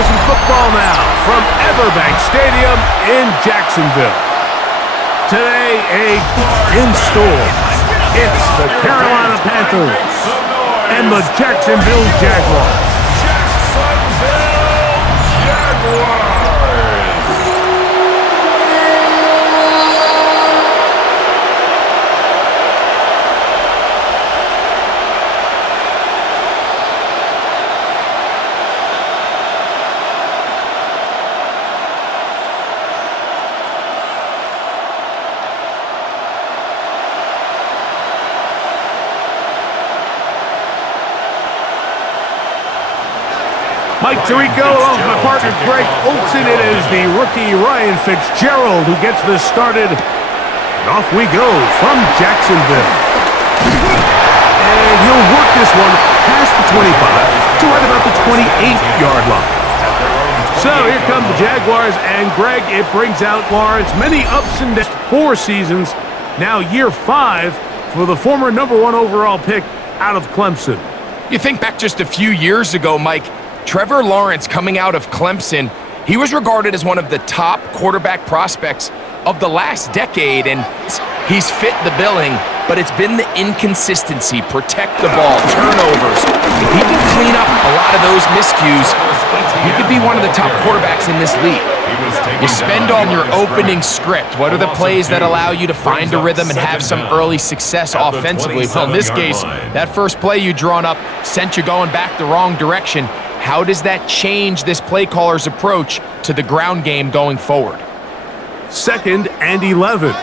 for some football now from Everbank Stadium in Jacksonville. Today, in store, it's the Carolina Panthers and the Jacksonville Jaguars. Mike Tirico along with my partner Greg Olson. It is the rookie Ryan Fitzgerald who gets this started. And off we go from Jacksonville. And he'll work this one past the 25 to right about the 28-yard line. So here come the Jaguars, and Greg, it brings out Lawrence. Many ups and downs, 4 seasons, now year 5 for the former #1 overall pick out of Clemson. You think back just a few years ago, Mike, Trevor Lawrence coming out of Clemson, he was regarded as one of the top quarterback prospects of the last decade, and he's fit the billing, but it's been the inconsistency, protect the ball, turnovers. If he can clean up a lot of those miscues, he could be one of the top quarterbacks in this league. You spend on your opening script. What are the plays that allow you to find a rhythm and have some early success offensively? Well, in this case, that first play you drawn up sent you going back the wrong direction. How does that change this play caller's approach to the ground game going forward? 2nd and 11.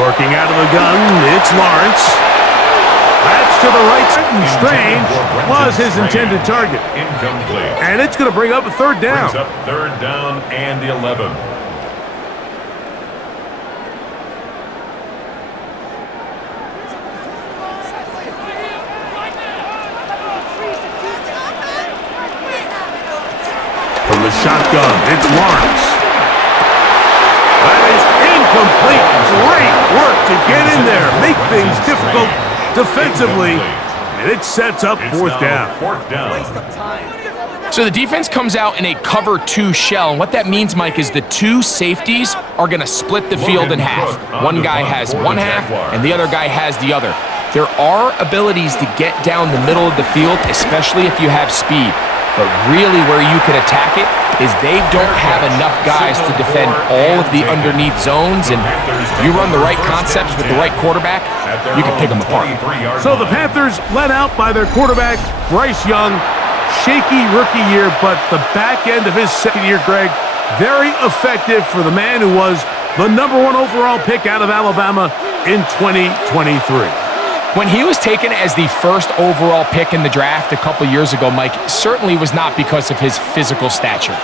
Working out of the gun, it's Lawrence. That's to the right. Strange was his intended target. Incomplete. And it's going to bring up a 3rd down. Brings up 3rd down and 11. From the shotgun, it's Lawrence. That is incomplete. Great work to get in there, make things difficult defensively, and it sets up 4th down. 4th down. So the defense comes out in a cover 2 shell, and what that means, Mike, is the 2 safeties are going to split the field in half. One guy has one half, and the other guy has the other. There are abilities to get down the middle of the field, especially if you have speed. But really where you can attack it is they don't have enough guys to defend all of the underneath zones, and you run the right concepts with the right quarterback, you can pick them apart. So the Panthers led out by their quarterback, Bryce Young. Shaky rookie year, but the back end of his 2nd year, Greg, very effective for the man who was the #1 overall pick out of Alabama in 2023. When he was taken as the 1st overall pick in the draft a couple years ago, Mike, certainly was not because of his physical stature.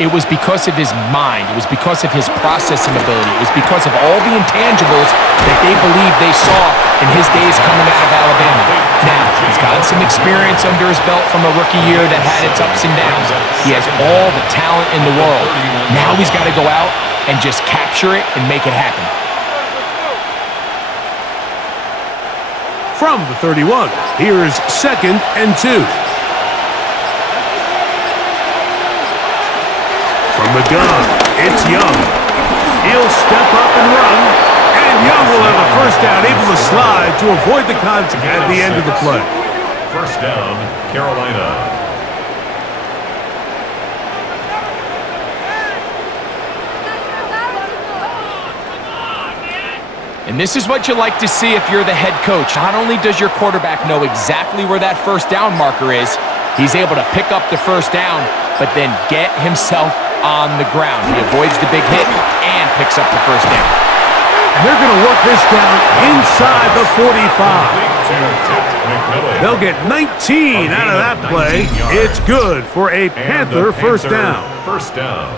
It was because of his mind. It was because of his processing ability. It was because of all the intangibles that they believed they saw in his days coming out of Alabama. Now, he's got some experience under his belt from a rookie year that had its ups and downs. He has all the talent in the world. Now he's got to go out and just capture it and make it happen. From the 31, here's 2nd and 2. From the gun, it's Young. He'll step up and run, and Young will have a 1st down, able to slide to avoid the contact at the end of the play. 1st down, Carolina. And this is what you like to see if you're the head coach. Not only does your quarterback know exactly where that 1st down marker is, he's able to pick up the 1st down, but then get himself on the ground. He avoids the big hit and picks up the 1st down. And they're going to work this down inside the 45. They'll get 19 out of that play. It's good for a Panther 1st down. 1st down.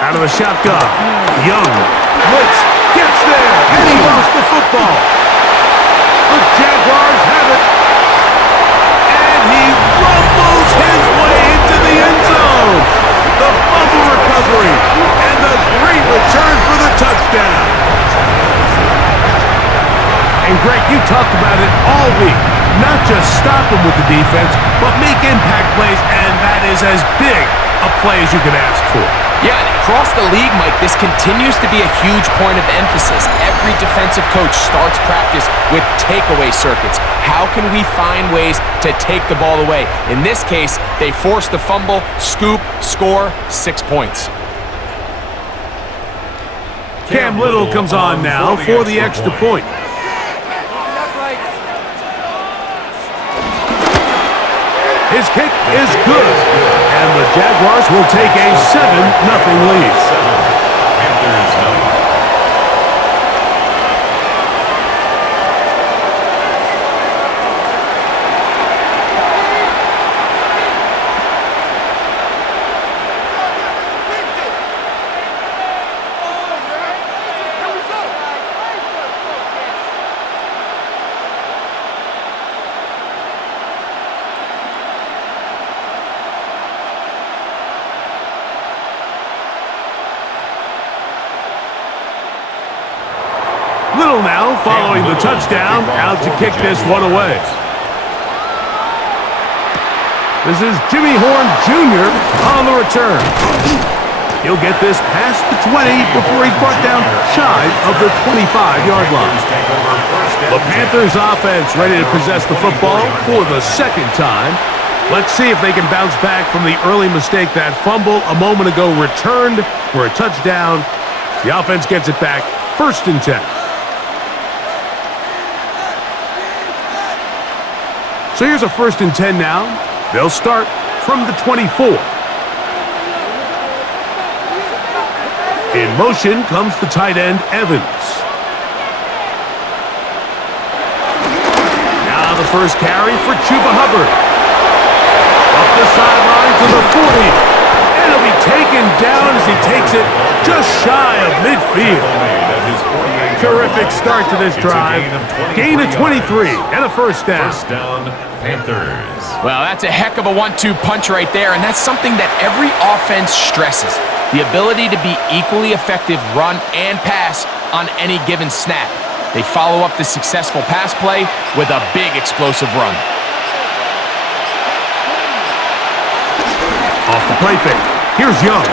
Out of the shotgun, Young, blitz, he lost the football. The Jaguars have it. And he rumbles his way into the end zone. The fumble recovery and the great return for the touchdown. And Greg, you talked about it all week. Not just stop him with the defense, but make impact plays, and that is as big a play as you can ask for. Yeah, and across the league, Mike, this continues to be a huge point of emphasis. Every defensive coach starts practice with takeaway circuits. How can we find ways to take the ball away? In this case, they force the fumble, scoop, score, 6 points. Cam Little comes on now for the extra point. His kick is good, and the Jaguars will take a 7-0 lead. Panthers 9. Little now following the touchdown, out to kick this one away. This is Jimmy Horn Jr. on the return. He'll get this past the 20 before he's brought down shy of the 25-yard line. The Panthers offense ready to possess the football for the second time. Let's see if they can bounce back from the early mistake. That fumble a moment ago returned for a touchdown. The offense gets it back, 1st and 10. So here's a 1st and 10 now. They'll start from the 24. In motion comes the tight end, Evans. Now the first carry for Chuba Hubbard. Up the sideline to the 40. And it'll be taken down as he takes it just shy of midfield. Terrific start to this drive. Gain of 23 and a 1st down. 1st down, Panthers. Well, that's a heck of a 1-2 punch right there, and that's something that every offense stresses. The ability to be equally effective run and pass on any given snap. They follow up the successful pass play with a big explosive run. Off the play fake. Here's Young.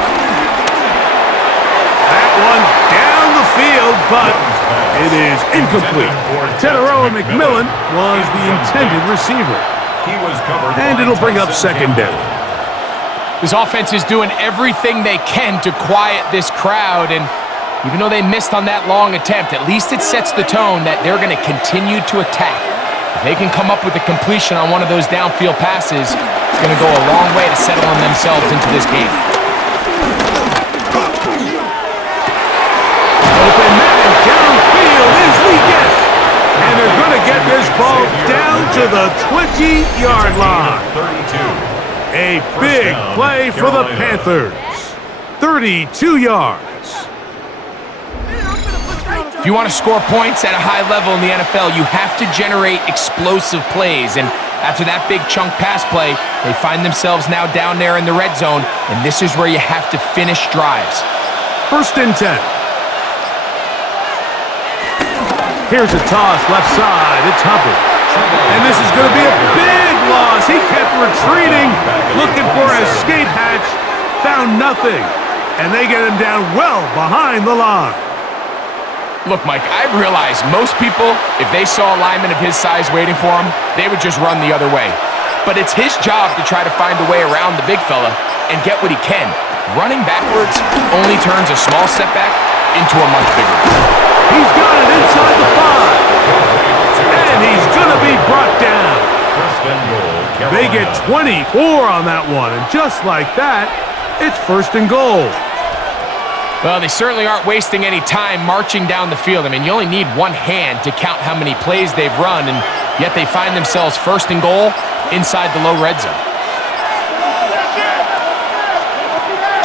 That one down the field, but it is incomplete. Teteroa McMillan was the intended receiver. And it'll bring up 2nd down. This offense is doing everything they can to quiet this crowd, and even though they missed on that long attempt, at least it sets the tone that they're going to continue to attack. If they can come up with a completion on one of those downfield passes, it's going to go a long way to settling themselves into this game. Open man downfield is Legas. And they're going to get this ball down to the 20-yard line. 32. A big play for the Panthers. 32 yards. If you want to score points at a high level in the NFL, you have to generate explosive plays. And after that big chunk pass play, they find themselves now down there in the red zone, and this is where you have to finish drives. 1st and 10. Here's a toss left side. It's Hubbard. And this is going to be a big loss. He kept retreating, looking for an escape hatch. Found nothing. And they get him down well behind the line. Look, Mike, I realize most people, if they saw a lineman of his size waiting for him, they would just run the other way. But it's his job to try to find a way around the big fella and get what he can. Running backwards only turns a small setback into a much bigger one. He's got it inside the 5. And he's going to be brought down. 1st and goal, Carolina. They get 24 on that one. And just like that, it's 1st and goal. Well, they certainly aren't wasting any time marching down the field. I mean, you only need one hand to count how many plays they've run, and yet they find themselves 1st and goal inside the low red zone.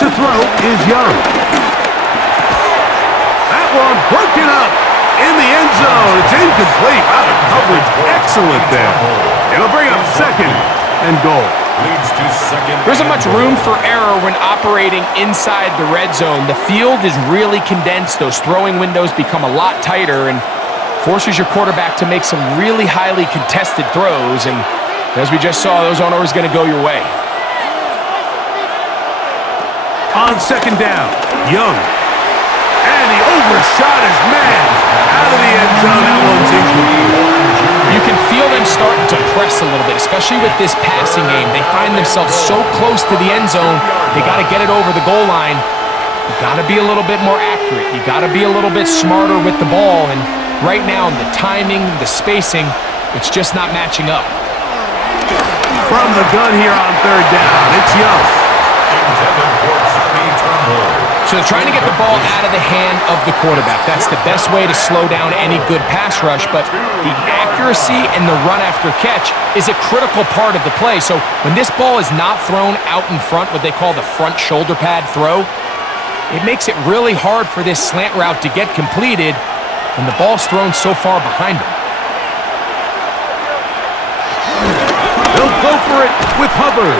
To throw is Young. That one broken up, in the end zone. It's incomplete. Wow, the coverage excellent there. It'll bring up second and goal. Leads to second. There isn't much room for error when operating inside the red zone. The field is really condensed. Those throwing windows become a lot tighter and forces your quarterback to make some really highly contested throws. And as we just saw, those aren't always going to go your way. On second down, Young. And he overshot his man. Out of the end zone, that one's incomplete. You can feel them starting to press a little bit, especially with this passing game. They find themselves so close to the end zone, they got to get it over the goal line. You got to be a little bit more accurate. You got to be a little bit smarter with the ball. And right now, the timing, the spacing, it's just not matching up. From the gun here on third down, it's Young. So they're trying to get the ball out of the hand of the quarterback. That's the best way to slow down any good pass rush, but the accuracy and the run after catch is a critical part of the play. So when this ball is not thrown out in front, what they call the front shoulder pad throw, it makes it really hard for this slant route to get completed when the ball's thrown so far behind them. They'll go for it with Hubbard.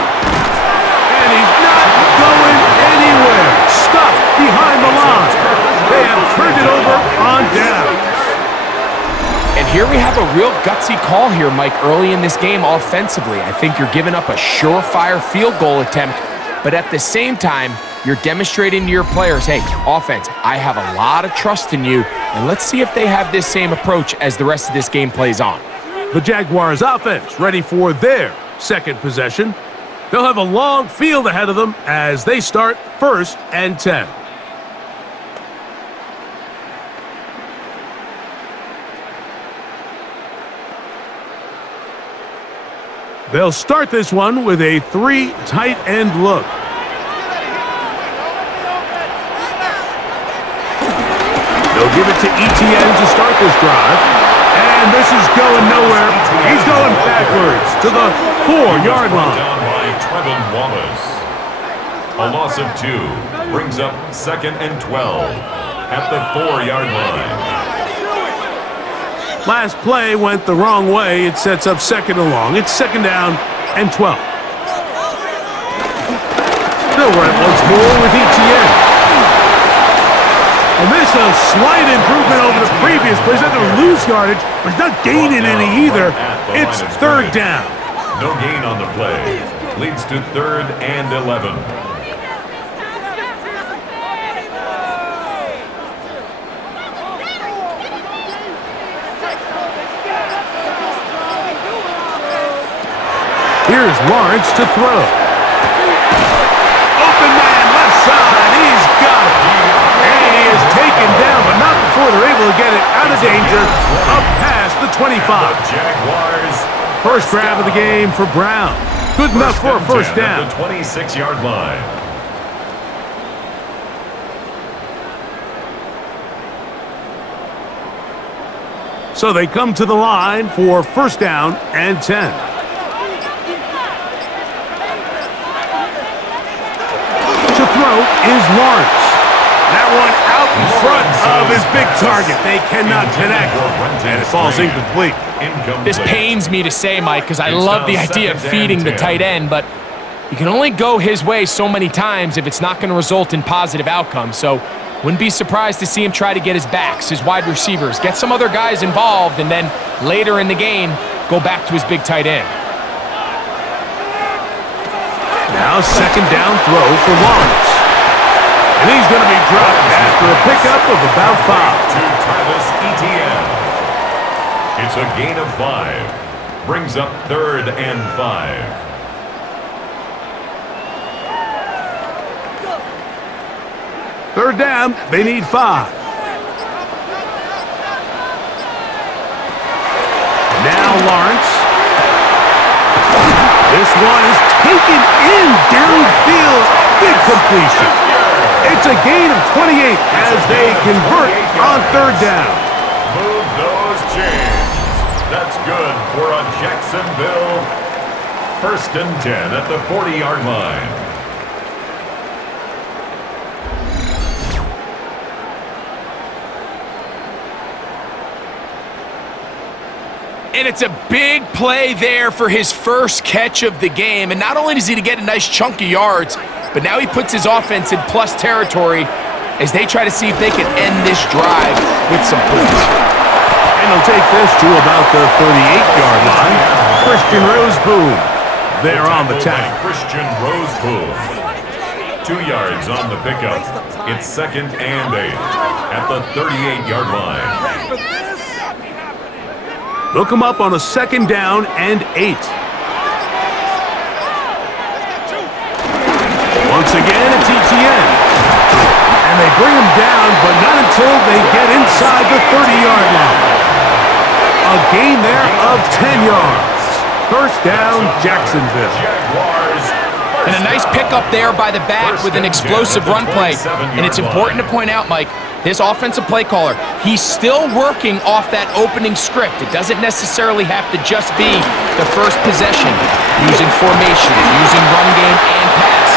And he's not going anywhere. Stuffed behind the line. They have turned it over on downs. And here we have a real gutsy call here, Mike, early in this game offensively. I think you're giving up a surefire field goal attempt, but at the same time, you're demonstrating to your players, hey, offense, I have a lot of trust in you, and let's see if they have this same approach as the rest of this game plays on. The Jaguars offense ready for their second possession. They'll have a long field ahead of them as they start 1st and 10. They'll start this one with a 3 tight end look. They'll give it to Etienne to start this drive. And this is going nowhere. He's going backwards to the 4-yard line. Down by Trevin Wallace. A loss of 2 brings up 2nd and 12 at the 4-yard line. Last play went the wrong way. It sets up 2nd and long. It's 2nd down and 12. They'll run it once more with Etienne. And this is a slight improvement over the previous plays. They're going to lose yardage, but he's not gaining any either. It's 3rd down. No gain on the play. Leads to 3rd and 11. Here's Lawrence to throw. Open man, left side. He's got it. And he is taken down, but not before they're able to get it out of danger, up past the 25. The Jaguars. First grab of the game for Brown. Good enough for a 1st down. At the 26-yard line. So they come to the line for 1st down and 10. To throw is Lawrence. That one out in front of his big target. They cannot connect, and it falls incomplete. This pains me to say, Mike, because I love the idea of feeding the tight end, but you can only go his way so many times if it's not going to result in positive outcomes. So wouldn't be surprised to see him try to get his backs, his wide receivers, get some other guys involved, and then later in the game, go back to his big tight end. Now 2nd down throw for Lawrence. And he's going to be dropped after a pickup of about 5. To Travis Etienne. It's a gain of 5. Brings up 3rd and 5. Third down, they need 5. Now Lawrence. This one is taken in downfield. Big completion. It's a gain of 28 as they convert on 3rd down. Move those chains. That's good for a Jacksonville 1st and 10 at the 40-yard line. And it's a big play there for his first catch of the game. And not only does he get a nice chunk of yards, but now he puts his offense in plus territory as they try to see if they can end this drive with some points. And they'll take this to about the 38-yard line. Christian Roseboom there on the tackle. Christian Roseboom. 2 yards on the pickup. It's 2nd and 8 at the 38-yard line. They'll come up on a 2nd down and 8. Once again, it's ETN. And they bring him down, but not until they get inside the 30-yard line. A gain there of 10 yards. First down, Jacksonville. And a nice pickup there by the back with an explosive run play. And it's important to point out, Mike, this offensive play caller, he's still working off that opening script. It doesn't necessarily have to just be the first possession. Using formation, using run game and pass.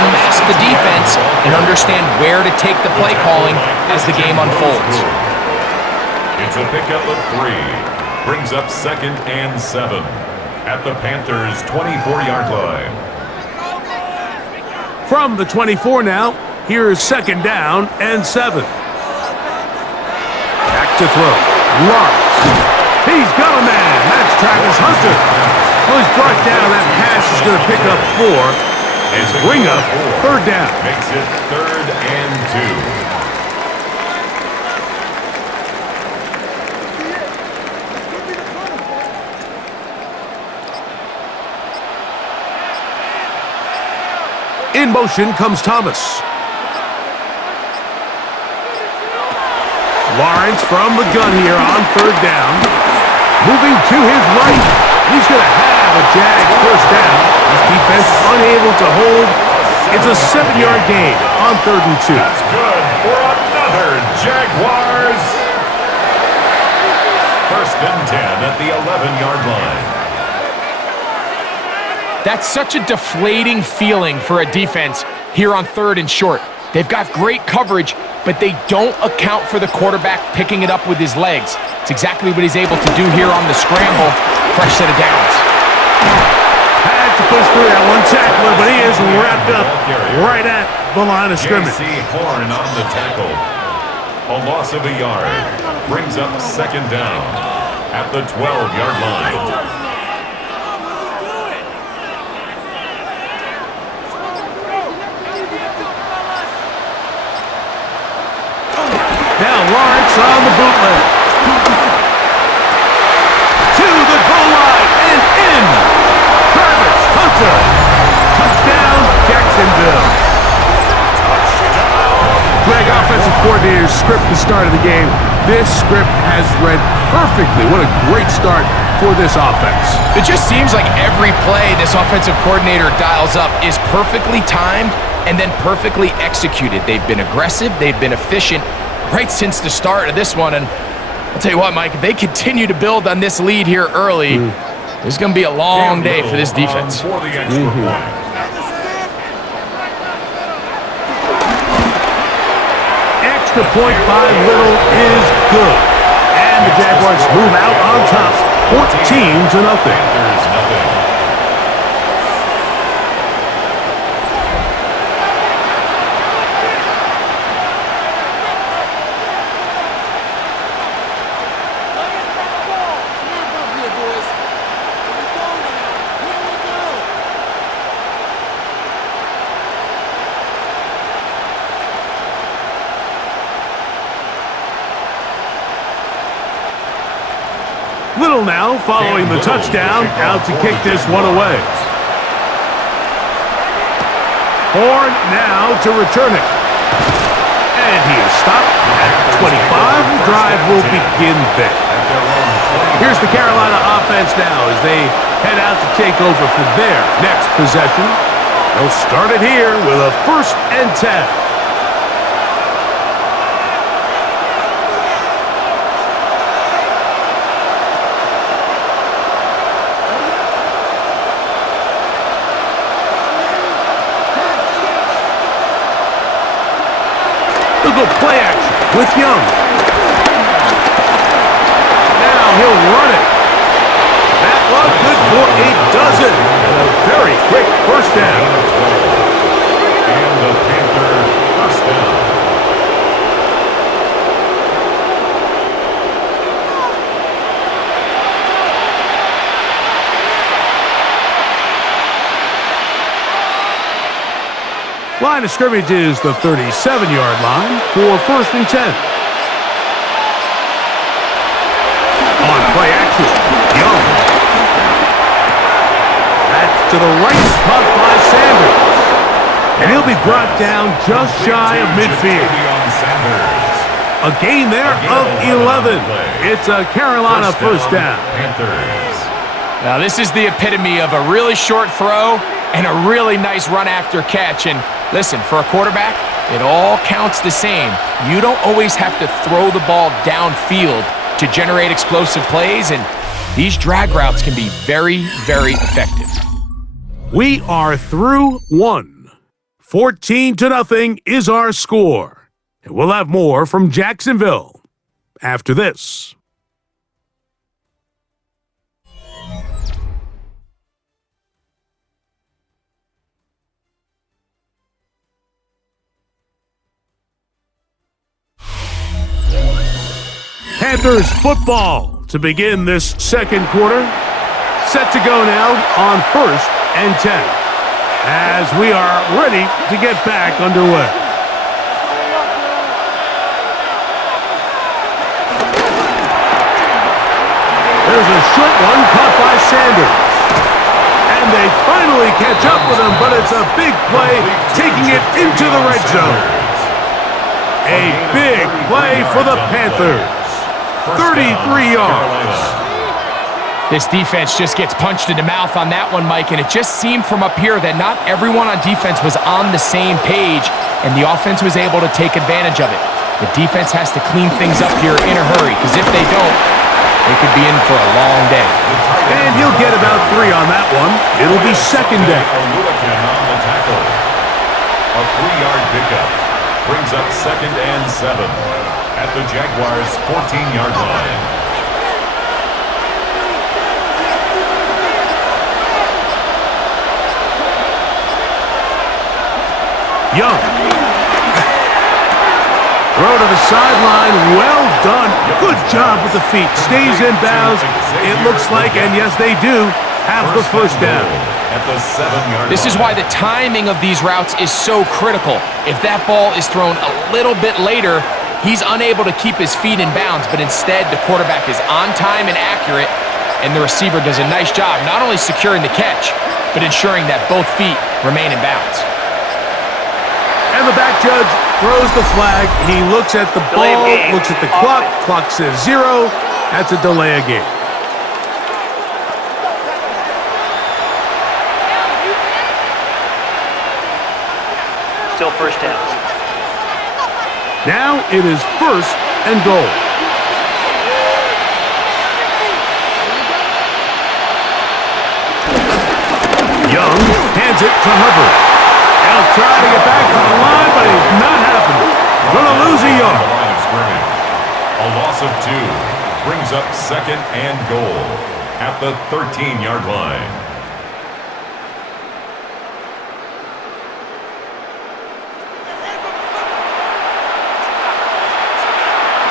Unmask the defense and understand where to take the play calling as the game unfolds. It's a pickup of 3. Brings up 2nd and 7 at the Panthers' 24-yard line. From the 24 now, here's 2nd down and 7. Back to throw. Lawrence. He's got a man. That's Travis Hunter. Well, he's brought down. That pass is going to pick up 4. And bring up 3rd down. Makes it 3rd and 2. In motion comes Thomas. Lawrence from the gun here on 3rd down. Moving to his right. He's going to have a Jags first down. His defense unable to hold. It's a 7-yard gain on 3rd and 2. That's good for another Jaguars. 1st and 10 at the 11-yard line. That's such a deflating feeling for a defense here on 3rd and short. They've got great coverage, but they don't account for the quarterback picking it up with his legs. It's exactly what he's able to do here on the scramble. Fresh set of downs. Had to push through that one tackler, but he is wrapped up right at the line of scrimmage. J.C. Horn on the tackle. A loss of a yard. Brings up 2nd down at the 12-yard line. Now Lawrence on the bootleg. To the goal line and in. Travis Hunter. Touchdown, Jacksonville. Greg, offensive coordinator's script the start of the game. This script has read perfectly. What a great start for this offense. It just seems like every play this offensive coordinator dials up is perfectly timed and then perfectly executed. They've been aggressive. They've been efficient right since the start of this one. And I'll tell you what, Mike, if they continue to build on this lead here early, this is going to be a long day for this defense. For the extra point. Extra point by Little is good. And the Jaguars move out on top, 14-0. Panthers nothing. Little now following the touchdown, out to kick this one away. Horn now to return it. And he is stopped at 25. The drive will begin there. Here's the Carolina offense now as they head out to take over for their next possession. They'll start it here with a 1st and 10. They'll go play action with Young. Now he'll run it. for a dozen. And a very quick first down. And the Panther first down. Line of scrimmage is the 37-yard line for first and 10. On play action, Young. That's to the right, caught by Sanders. And he'll be brought down just shy of midfield. A gain there of 11. It's a Carolina first down. Now this is the epitome of a really short throw and a really nice run after catch. And listen, for a quarterback, it all counts the same. You don't always have to throw the ball downfield to generate explosive plays, and these drag routes can be very, very effective. We are through one. 14-0 is our score. And we'll have more from Jacksonville after this. Panthers football to begin this second quarter. Set to go now on first and 10 as we are ready to get back underway. There's a short one caught by Sanders. And they finally catch up with him, but it's a big play taking it into the red zone. A big play for the Panthers. 33 yards. This defense just gets punched in the mouth on that one, Mike, and it just seemed from up here that not everyone on defense was on the same page, and the offense was able to take advantage of it. The defense has to clean things up here in a hurry, because if they don't, they could be in for a long day. And he'll get about 3 on that one. It'll be second down. A 3-yard pickup brings up second and 7 at the Jaguars' 14-yard line. Young. Throw to the sideline. Well done. Good job with the feet. Stays in bounds. It looks like, and yes, they do, have the first down. At the 7-yard This is why the timing of these routes is so critical. If that ball is thrown a little bit later, he's unable to keep his feet in bounds, but instead the quarterback is on time and accurate, and the receiver does a nice job not only securing the catch, but ensuring that both feet remain in bounds. And the back judge throws the flag. He looks at the ball, looks at the clock. Clock says 0. That's a delay of game. Still first down. Now it is first and goal. Young hands it to Hubbard. He'll try to get back to the line, but it's not happening. Gonna lose a yard. A loss of 2 brings up second and goal at the 13-yard line.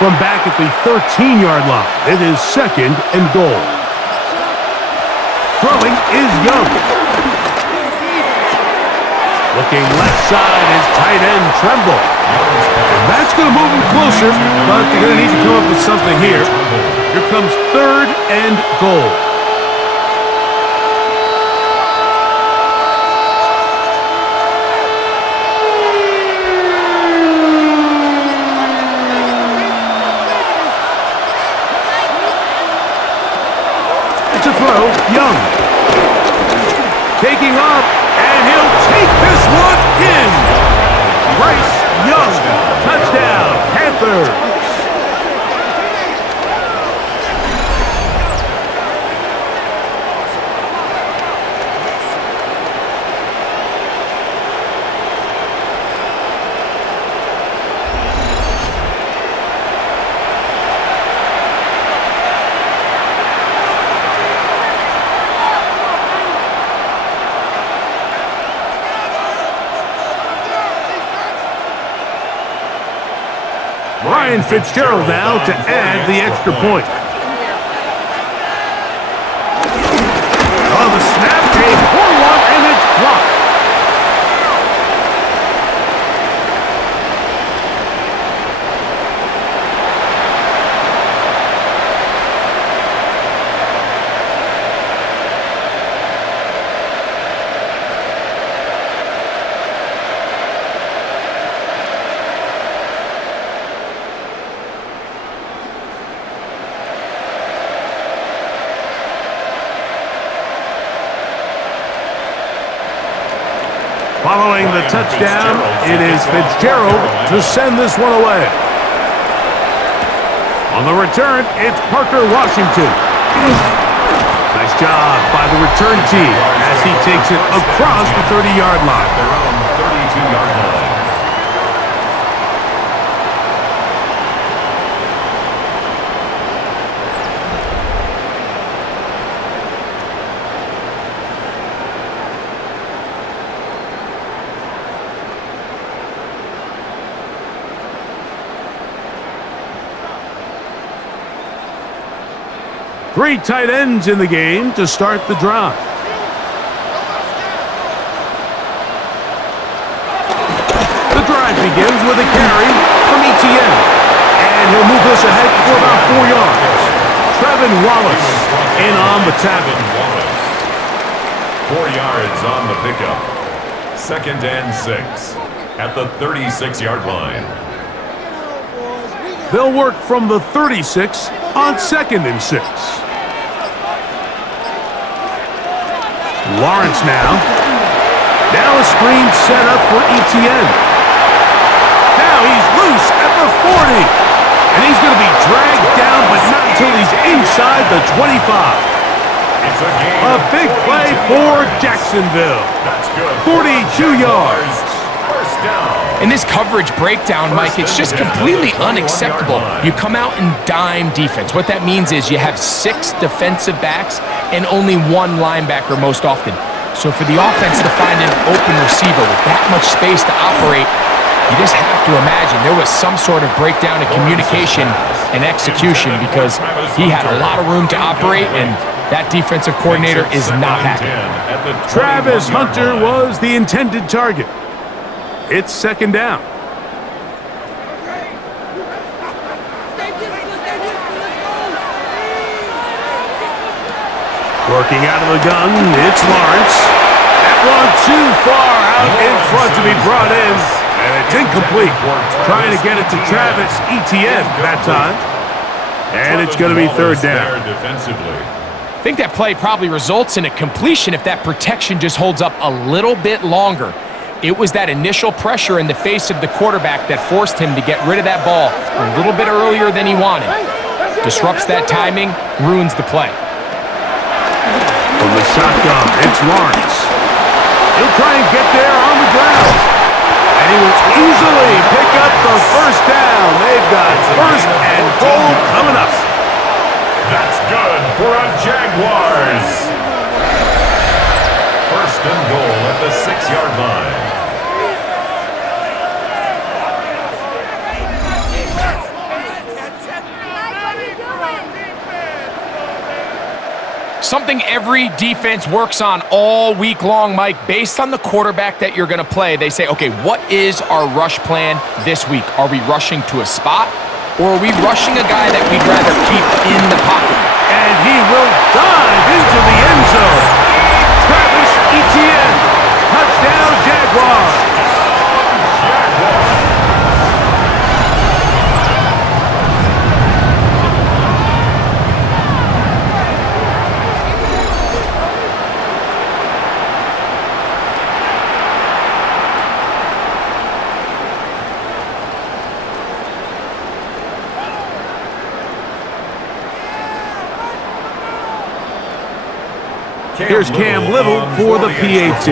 From back at the 13-yard line, it is second and goal. Throwing is Young. Looking left side is tight end Tremble. And that's going to move him closer, but they're going to need to come up with something here. Here comes third and goal. It's a throw, Young. Taking off, and he'll take this one in. Bryce Young, touchdown, Panthers. Ryan Fitzgerald now to add the extra point. Oh, the snap, a poor one, and it's blocked. Following the touchdown, it is Fitzgerald to send this one away. On the return, it's Parker Washington. Nice job by the return team as he takes it across the 30-yard line. Their own 32-yard line. Three tight ends in the game to start the drive. The drive begins with a carry from Etienne. And he'll move this ahead for about 4 yards. Trevin Wallace in on the tackle. 4 yards on the pickup. 2nd and 6 at the 36-yard line. They'll work from the 36 on 2nd and 6. Lawrence now. Now a screen set up for Etienne. Now he's loose at the 40. And he's going to be dragged down, but not until he's inside the 25. It's A big play for Jacksonville. That's good. 42 yards. First down. In this coverage breakdown, Mike, it's just completely unacceptable. You come out in dime defense. What that means is you have 6 defensive backs and only 1 linebacker most often. So for the offense to find an open receiver with that much space to operate, you just have to imagine there was some sort of breakdown in communication and execution because he had a lot of room to operate, and that defensive coordinator is not happy. Travis Hunter was the intended target. It's 2nd down. Working out of the gun, it's Lawrence. That one too far out in front to be brought in. And it's incomplete. Trying to get it to Travis Etienne that time. And it's going to be 3rd down. I think that play probably results in a completion if that protection just holds up a little bit longer. It was that initial pressure in the face of the quarterback that forced him to get rid of that ball a little bit earlier than he wanted. Disrupts that timing, ruins the play. From the shotgun, it's Lawrence. He'll try and get there on the ground. And he will easily pick up the 1st down. They've got 1st and goal coming up. That's good for a Jaguars. 1st and goal at the 6-yard line. Something every defense works on all week long, Mike. Based on the quarterback that you're going to play, they say, okay, what is our rush plan this week? Are we rushing to a spot, or are we rushing a guy that we'd rather keep in the pocket? And he will dive into the end zone. Travis Etienne, touchdown Jaguars. Here's Cam Little for the PAT.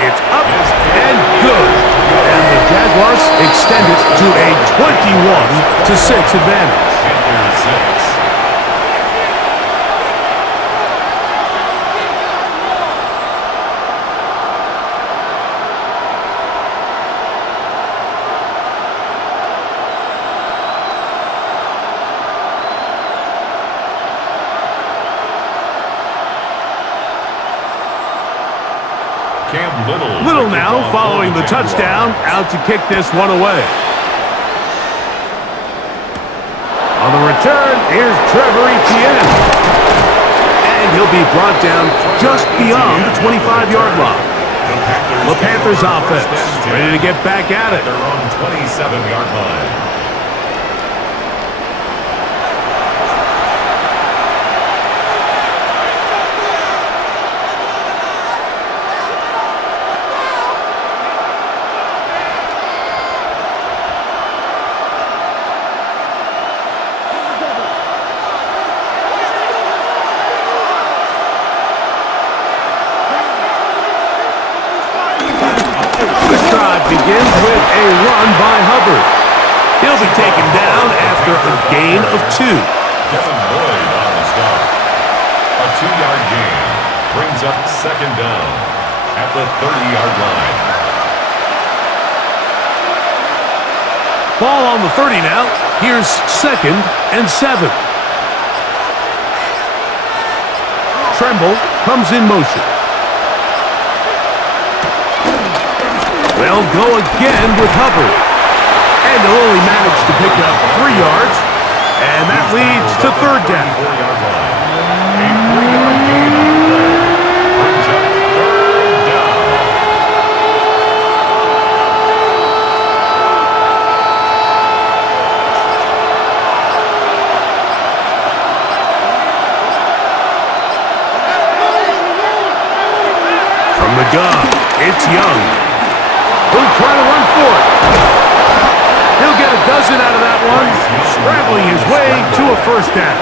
It's up and good. And the Jaguars extend it to a 21-6 advantage. Panthers 6. Little now following the touchdown, out to kick this one away. On the return, here's Trevor Etienne. And he'll be brought down just beyond the 25-yard line. The Panthers offense ready to get back at it. Their own 27-yard line. Begins with a run by Hubbard. He'll be taken down after a gain of 2. Devin Lloyd on the stop. A 2-yard gain brings up second down at the 30-yard line. Ball on the 30 now. Here's 2nd and 7. Tremble comes in motion. They'll go again with Hubbard. And they'll only manage to pick up 3 yards. And that leads to third down. A 3-yard gain on the play brings up third down. From the gun, it's Young. He'll try to run for it. He'll get a dozen out of that one, scrambling his way to a first down.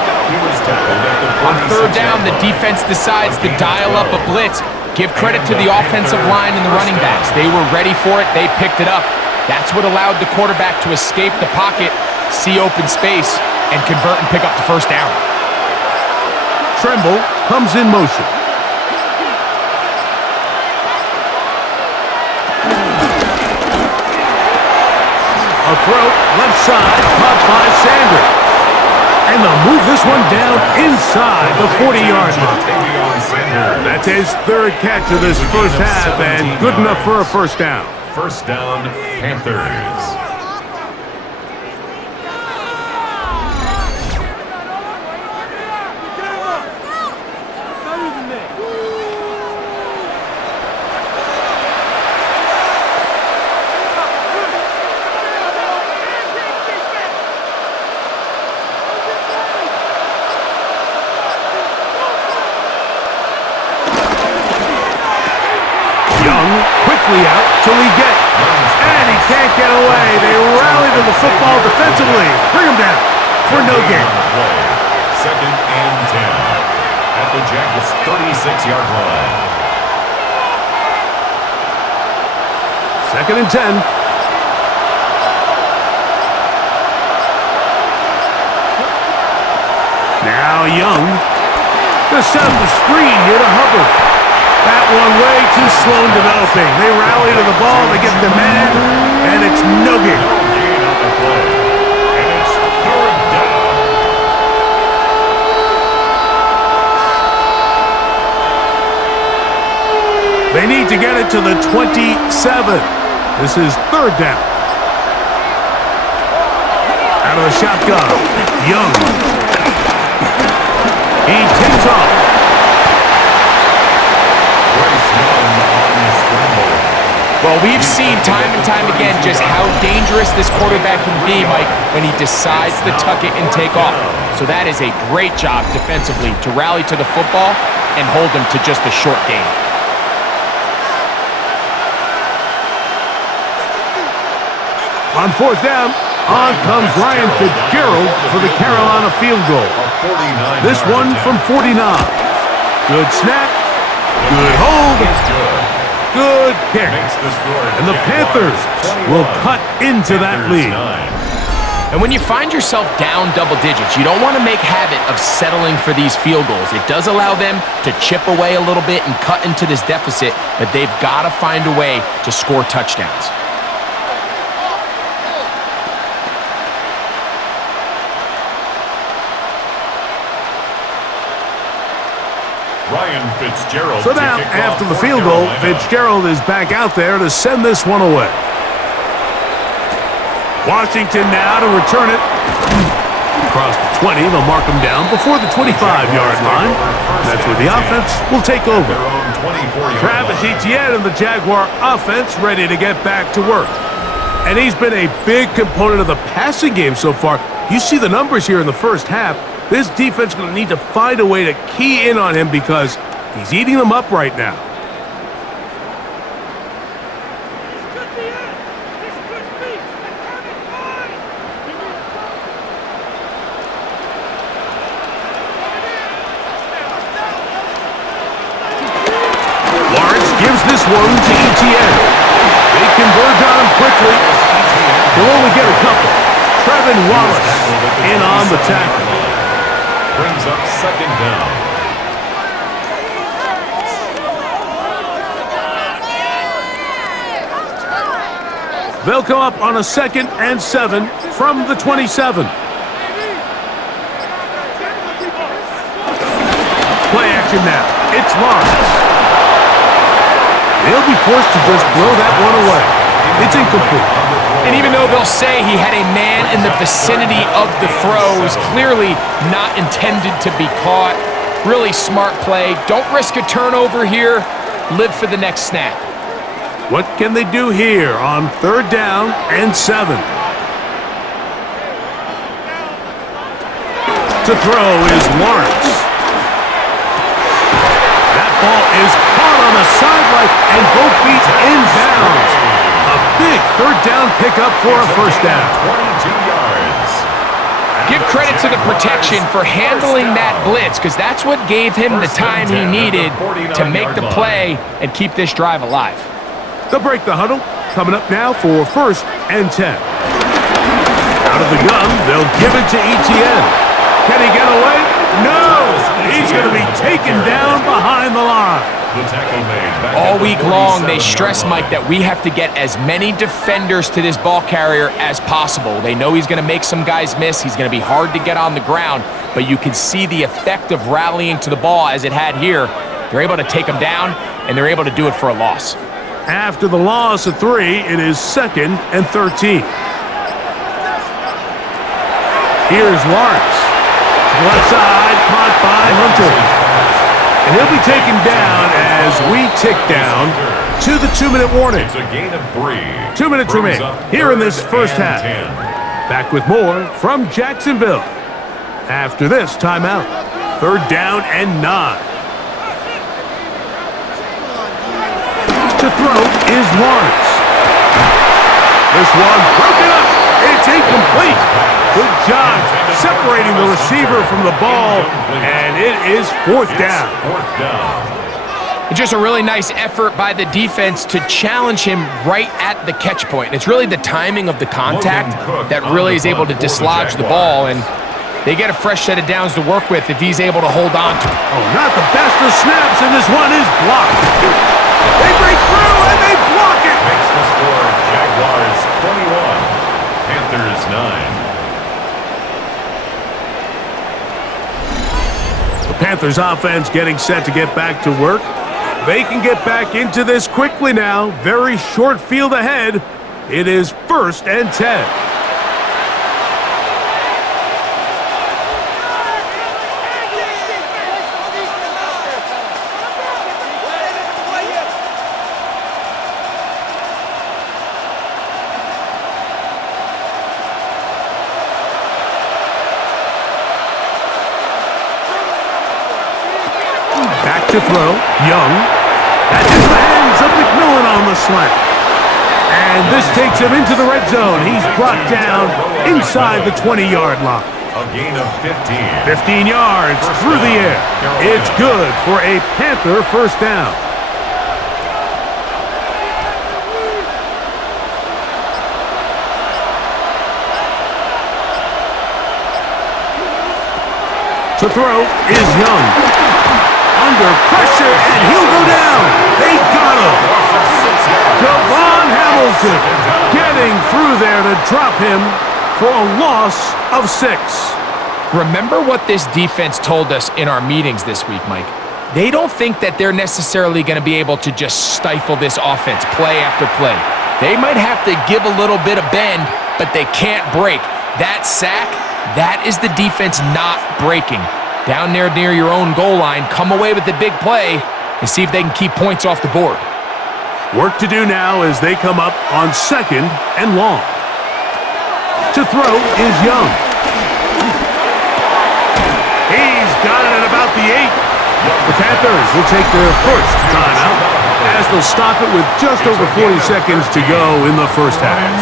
On third down, the defense decides to dial up a blitz. Give credit to the offensive line and the running backs. They were ready for it. They picked it up. That's what allowed the quarterback to escape the pocket, see open space, and convert and pick up the first down. Tremble comes in motion. A throw, left side, caught by Sanders. And they'll move this one down inside the 40-yard line. That's his third catch of this first half, and good enough for a first down. First down, Panthers. Out till he gets, and he can't get away. They rally to the football defensively. Bring him down for no gain. Second and 10 at the Jags' 36-yard line. Second and 10. Now Young to set up the screen here to Hubbard. That one way too slow in developing. They rally to the ball, they get the man, and it's no gain. And it's third down. They need to get it to the 27. This is third down. Out of the shotgun, Young. He takes off. Well, we've seen time and time again just how dangerous this quarterback can be, Mike, when he decides to tuck it and take off. So that is a great job defensively to rally to the football and hold him to just a short gain. On fourth down, on comes Ryan Fitzgerald for the Carolina field goal. This one from 49. Good snap, good hold. Good kick. And the Panthers will cut into that lead. And when you find yourself down double digits, you don't want to make habit of settling for these field goals. It does allow them to chip away a little bit and cut into this deficit, but they've got to find a way to score touchdowns. Ryan Fitzgerald. So now, after the field goal, Fitzgerald is back out there to send this one away. Washington now to return it. Across the 20, they'll mark him down before the 25-yard line. That's where the offense will take over. Travis Etienne and the Jaguar offense ready to get back to work. And he's been a big component of the passing game so far. You see the numbers here in the first half. This defense is going to need to find a way to key in on him because he's eating them up right now. Lawrence gives this one to Etienne. They converge on him quickly. He'll only get a couple. Trevin Wallace in on the tackle. Brings up second down. They'll come up on a 2nd and 7 from the 27. Play action now. It's Lawrence. They'll be forced to just blow that one away. It's incomplete. And even though they'll say he had a man in the vicinity of the throws, clearly not intended to be caught. Really smart play. Don't risk a turnover here. Live for the next snap. What can they do here on 3rd down and 7? To throw is Lawrence. That ball is caught on the sideline and both feet inbounds. A big 3rd down pickup for a 1st down. 22 yards. Give credit to the protection for handling that blitz because that's what gave him the time he needed to make the play and keep this drive alive. They'll break the huddle. Coming up now for 1st and 10. Out of the gun, they'll give it to Etienne. Can he get away? No! He's going to be taken down behind the line. The tackle made. All week long, they stress, Mike, that we have to get as many defenders to this ball carrier as possible. They know he's going to make some guys miss. He's going to be hard to get on the ground, but you can see the effect of rallying to the ball as it had here. They're able to take him down, and they're able to do it for a loss. After the loss of 3, it is 2nd and 13. Here's Lawrence. To the left side, caught by Hunter. And he'll be taken down as we tick down to the 2-minute warning. It's a gain of 3. 2 minutes remain here in this first half. 10. Back with more from Jacksonville. After this timeout, 3rd down and 9. To throw is Lawrence. This one broken up. It's incomplete. Good job separating the receiver from the ball, and it is 4th down. 4th down. Just a really nice effort by the defense to challenge him right at the catch point. It's really the timing of the contact that really is able to dislodge the ball, and they get a fresh set of downs to work with if he's able to hold on to. Oh, not the best of snaps, and this one is blocked. They break through, and they block it. Makes the score Jaguars 21, Panthers 9. The Panthers offense getting set to get back to work. They can get back into this quickly now. Very short field ahead. It is 1st and 10. Back to throw, Young. That's into the hands of McMillan on the slant. And this takes him into the red zone. He's brought down inside the 20-yard line. A gain of 15. 15 yards through the air. It's good for a Panther 1st down. To throw is Young. Under pressure, and he'll go down. They got him. Javon Hamilton getting through there to drop him for a loss of 6. Remember what this defense told us in our meetings this week, Mike. they don't think that they're necessarily going to be able to just stifle this offense play after play. They might have to give a little bit of bend, but they can't break. That sack, that is the defense not breaking. Down there near your own goal line, come away with the big play and see if they can keep points off the board. Work to do now as they come up on 2nd and long. To throw is Young. He's got it at about the 8. The Panthers will take their first timeout as they'll stop it with just over 40 seconds to go in the first half.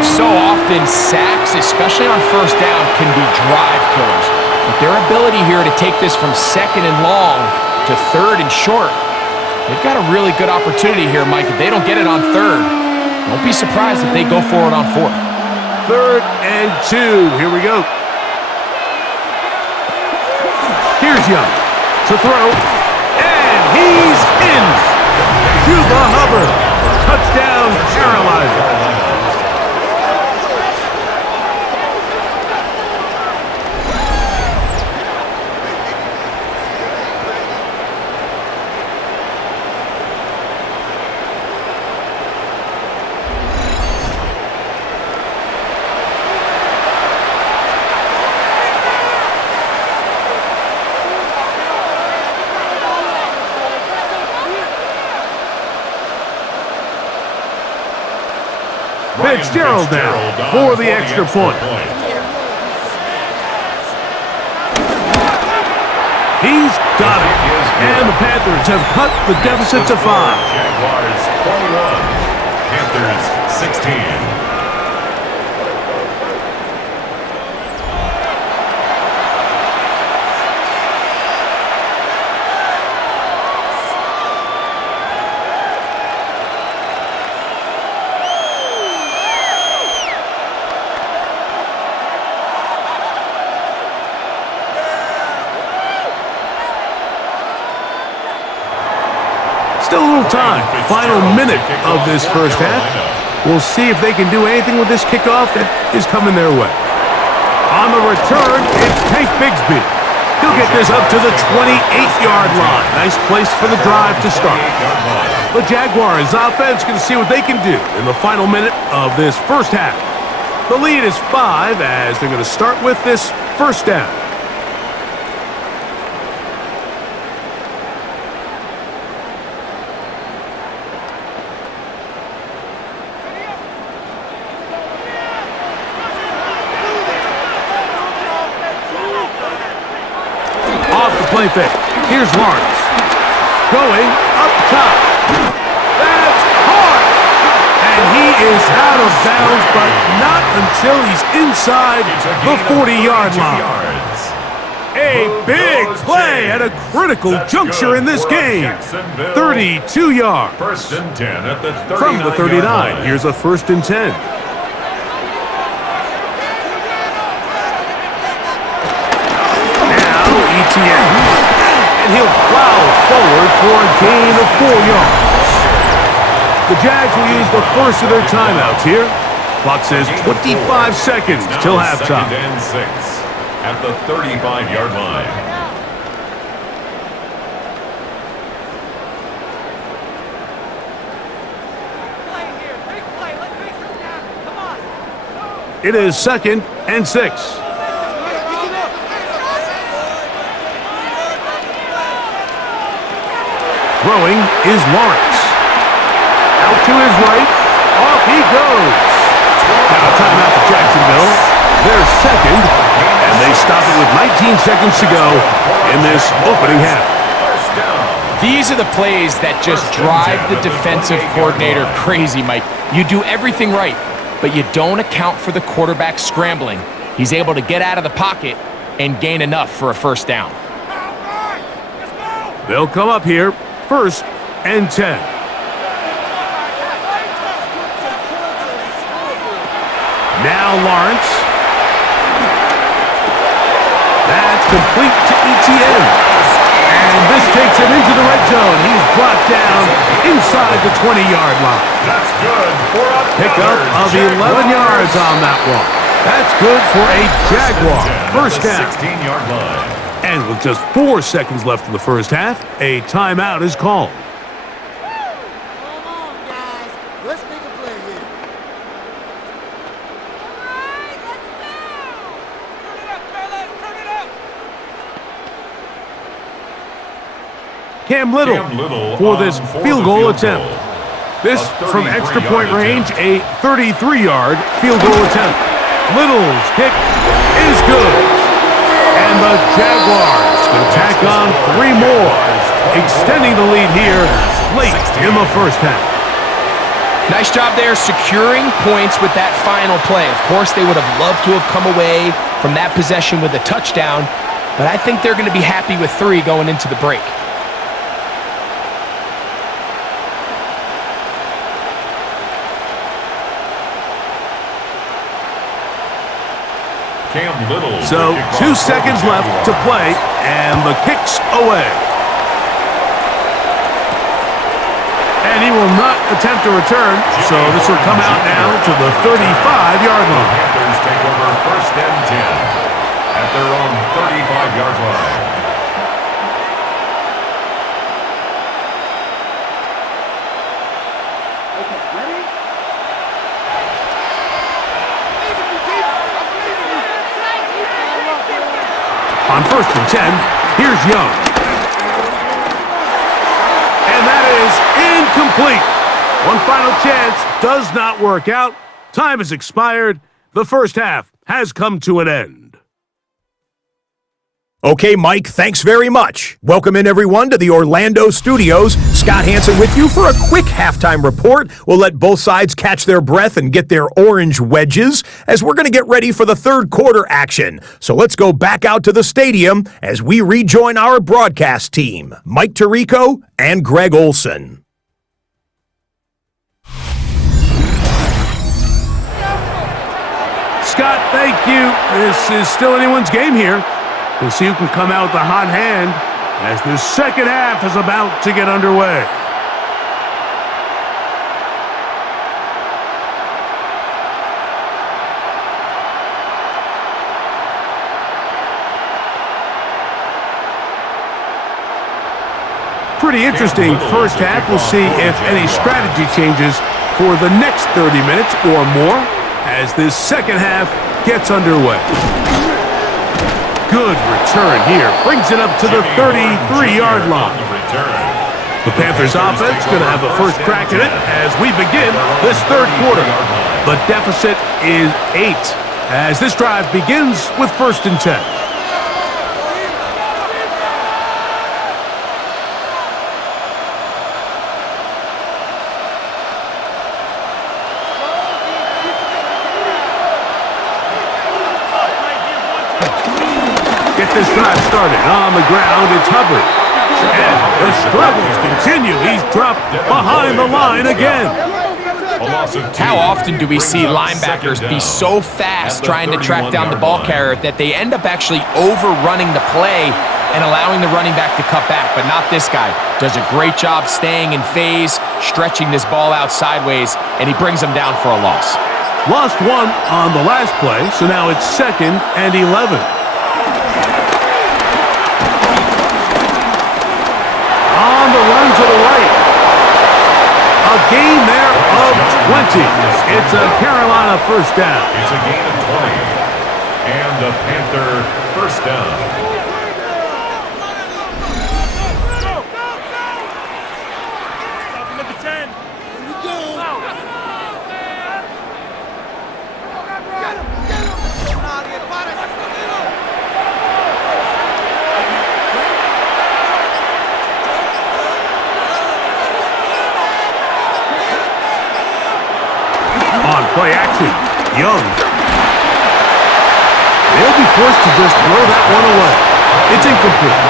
So often, sacks, especially on first down, can be drive killers. But their ability here to take this from 2nd and long to 3rd and short, they've got a really good opportunity here, Mike. If they don't get it on 3rd, don't be surprised if they go for it on 4th. 3rd and 2. Here we go. Here's Young to throw, and he's in. Chuba Hubbard, touchdown Carolina. Fitzgerald now for the extra point. He's got it. And the Panthers have cut the deficit to 5. Jaguars 21, Panthers 16. Still a little time. Final minute of this first half. We'll see if they can do anything with this kickoff that is coming their way. On the return, it's Tank Bigsby. He'll get this up to the 28-yard line. Nice place for the drive to start. The Jaguars offense can see what they can do in the final minute of this first half. The lead is 5 as they're going to start with this first down. Play fake. Here's Lawrence. Going up top. That's hard. And he is out of bounds, but not until he's inside the 40-yard line. A big play at a critical juncture in this game. 32 yards. First and 10 at the 39. From the 39, here's a 1st and 10. And he'll plow forward for a gain of 4 yards. The Jags will use the first of their timeouts here. Clock says 25 seconds till halftime. 2nd and 6 at the 35-yard line. It is 2nd and 6. Throwing is Lawrence. Out to his right. Off he goes. Now timeout for Jacksonville. They're 2nd, and they stop it with 19 seconds to go in this opening half. These are the plays that just drive the defensive coordinator crazy, Mike. You do everything right, but you don't account for the quarterback scrambling. He's able to get out of the pocket and gain enough for a first down. They'll come up here. 1st and 10. Now Lawrence. That's complete to Etienne. And this takes him into the red zone. He's brought down inside the 20-yard line. That's good for a Pickup of 11 yards on that one. That's good for a Jaguar first down. 16-yard line. And with just 4 seconds left in the first half, a timeout is called. Come on, guys. Let's make a play here. All right, let's go! Turn it up, fellas, turn it up! Cam Little for this field goal attempt. This from extra point range, a 33-yard field goal attempt. Little's kick is good. And the Jaguars can tack on 3 more, extending the lead here late in the first half. Nice job there securing points with that final play. Of course, they would have loved to have come away from that possession with a touchdown, but I think they're going to be happy with 3 going into the break. So 2 seconds left to play, and the kick's away. And he will not attempt to return, so this will come out now to the 35-yard line. Panthers take over 1st and 10 at their own 35-yard line. On 1st and 10, here's Young. And that is incomplete. One final chance does not work out. Time has expired. The first half has come to an end. Okay, Mike, thanks very much. Welcome in, everyone, to the Orlando studios. Scott Hansen with you for a quick halftime report. We'll let both sides catch their breath and get their orange wedges as we're going to get ready for the third quarter action. So let's go back out to the stadium as we rejoin our broadcast team, Mike Tirico and Greg Olson. Scott, thank you. This is still anyone's game here. We'll see who can come out with a hot hand as the second half is about to get underway. Pretty interesting first half. We'll see if any strategy changes for the next 30 minutes or more as this second half gets underway. Good return here. Brings it up to the 33-yard line. The Panthers offense going to have a first crack at it as we begin this third quarter. The deficit is 8 as this drive begins with 1st and 10. This drive started on the ground. It's Hubbard. And the struggles continue. He's dropped behind the line again. How often do we see linebackers be so fast trying to track down the ball carrier that they end up actually overrunning the play and allowing the running back to cut back? But not this guy. Does a great job staying in phase, stretching this ball out sideways, and he brings him down for a loss. Lost 1 on the last play, so now it's 2nd and 11. On the run to the right. A gain there of 20. It's a Carolina first down. It's a gain of 20. And a Panther first down. Play action. Young. They'll be forced to just throw that one away. It's incomplete.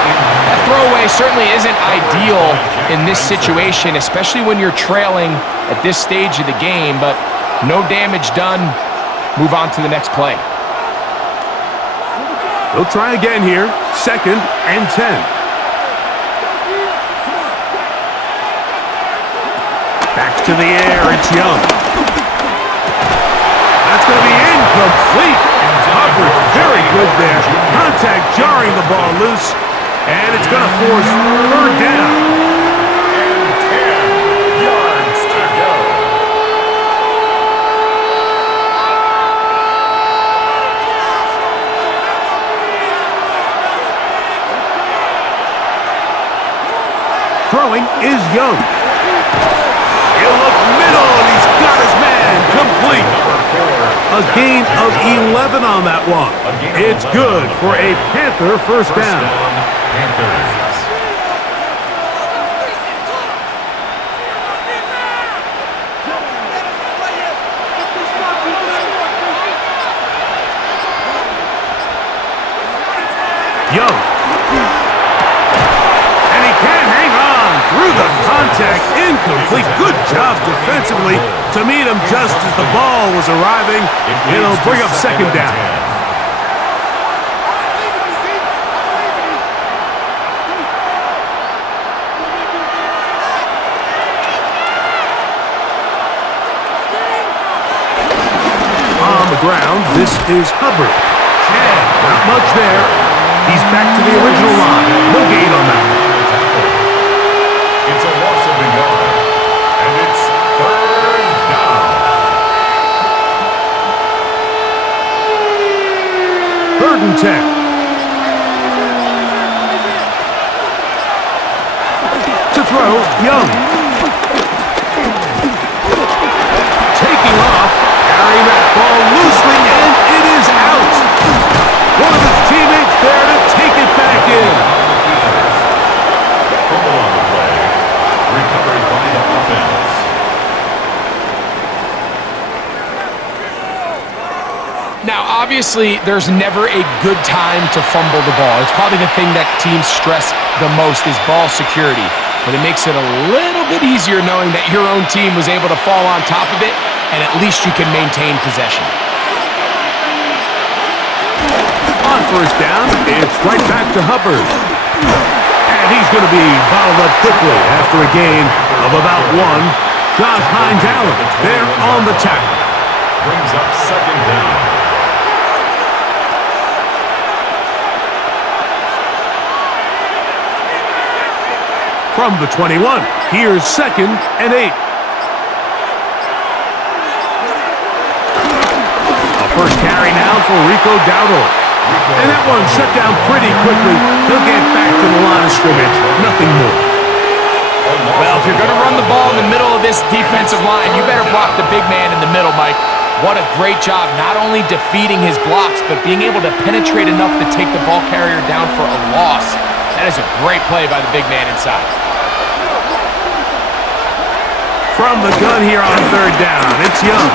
That throwaway certainly isn't ideal in this situation, especially when you're trailing at this stage of the game, but no damage done. Move on to the next play. They'll try again here. 2nd and 10. Back to the air. It's Young. That's going to be incomplete. Hubbard very good there. Contact jarring the the ball loose, and it's going to force third down. And 10 yards to go. Throwing is Young. He'll look middle, and he's got his man complete. A gain of 11 on that one. It's good for a Panther first down. Panthers. Young. And he can't hang on through the contact. Incomplete. Good job defensively to meet him just as the ball was arriving. It'll bring up second down. On the ground, this is Hubbard. And not much there. He's back to the original line. No gain on that one. It's a loss of a yard, and it's third down. Third and 10. To throw, Young. Taking off, carrying that ball loosely, and it is out. One of his teammates there to take it back in. Fumble on the play. Recovered by the offense. Now, obviously, there's never a good time to fumble the ball. It's probably the thing that teams stress the most is ball security. But it makes it a little bit easier knowing that your own team was able to fall on top of it, and at least you can maintain possession. On first down, it's right back to Hubbard. And he's going to be bottled up quickly after a gain of about one. Josh Hines-Allen there on the tackle. Brings up second down. From the 21, here's second and 8. A first carry now for Rico Dowdle. And that one shut down pretty quickly. He'll get back to the line of scrimmage. Nothing more. Well, if you're going to run the ball in the middle of this defensive line, you better block the big man in the middle, Mike. What a great job not only defeating his blocks, but being able to penetrate enough to take the ball carrier down for a loss. That is a great play by the big man inside. From the gun here on third down, it's Young.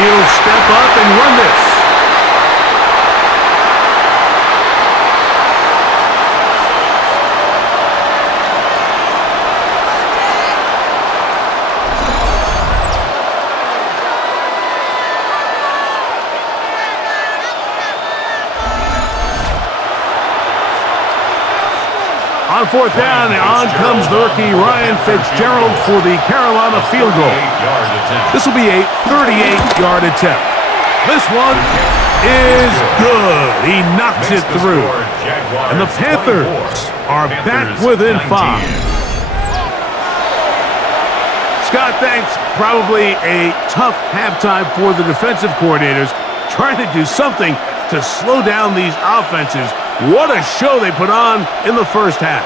He'll step up and run this. On fourth down, on comes the rookie Ryan Fitzgerald for the Carolina field goal. This will be a 38-yard attempt. This one is good. He knocks it through. And the Panthers are back within 5. Scott, thanks. Probably a tough halftime for the defensive coordinators, trying to do something to slow down these offenses. What a show they put on in the first half.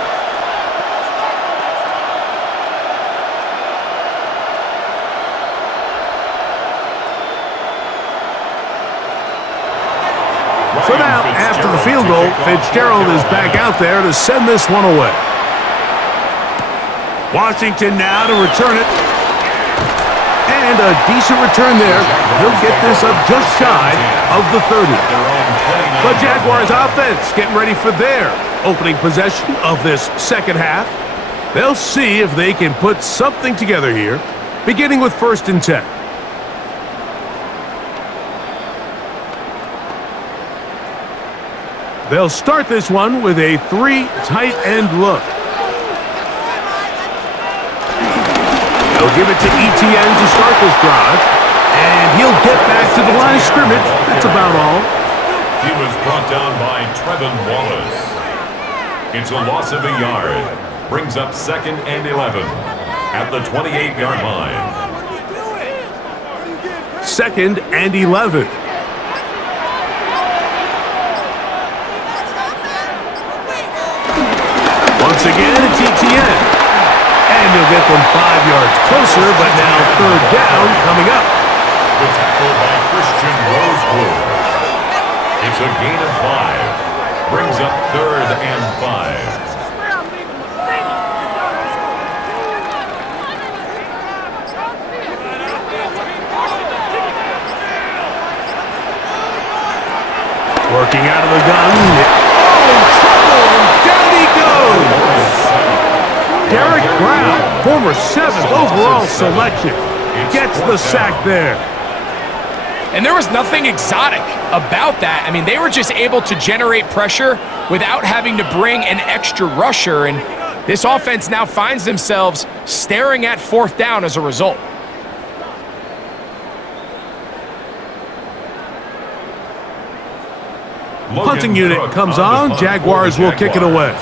So now, after the field goal, Fitzgerald is back out there to send this one away. Washington now to return it. And a decent return there. He'll get this up just shy of the 30. The Jaguars offense getting ready for their opening possession of this second half. They'll see if they can put something together here, beginning with first and 10. They'll start this one with a 3 tight end look. They'll give it to Etienne to start this drive, and he'll get back to the line of scrimmage. That's about all. He was brought down by Trevin Wallace. It's a loss of a yard. Brings up 2nd and 11 at the 28-yard line. 2nd and 11. Once again, it's ETN. And he'll get them 5 yards closer, but now 3rd down coming up. The tackle by Christian Rosebloom. It's a gain of 5. Brings up 3rd and 5. Working out of the gun. Oh, in trouble, and down he goes. Derek Brown, former 7th overall selection, gets the sack there. And there was nothing exotic about that. I mean, they were just able to generate pressure without having to bring an extra rusher, and this offense now finds themselves staring at 4th down as a result. Punting unit comes on. Jaguars will kick it away.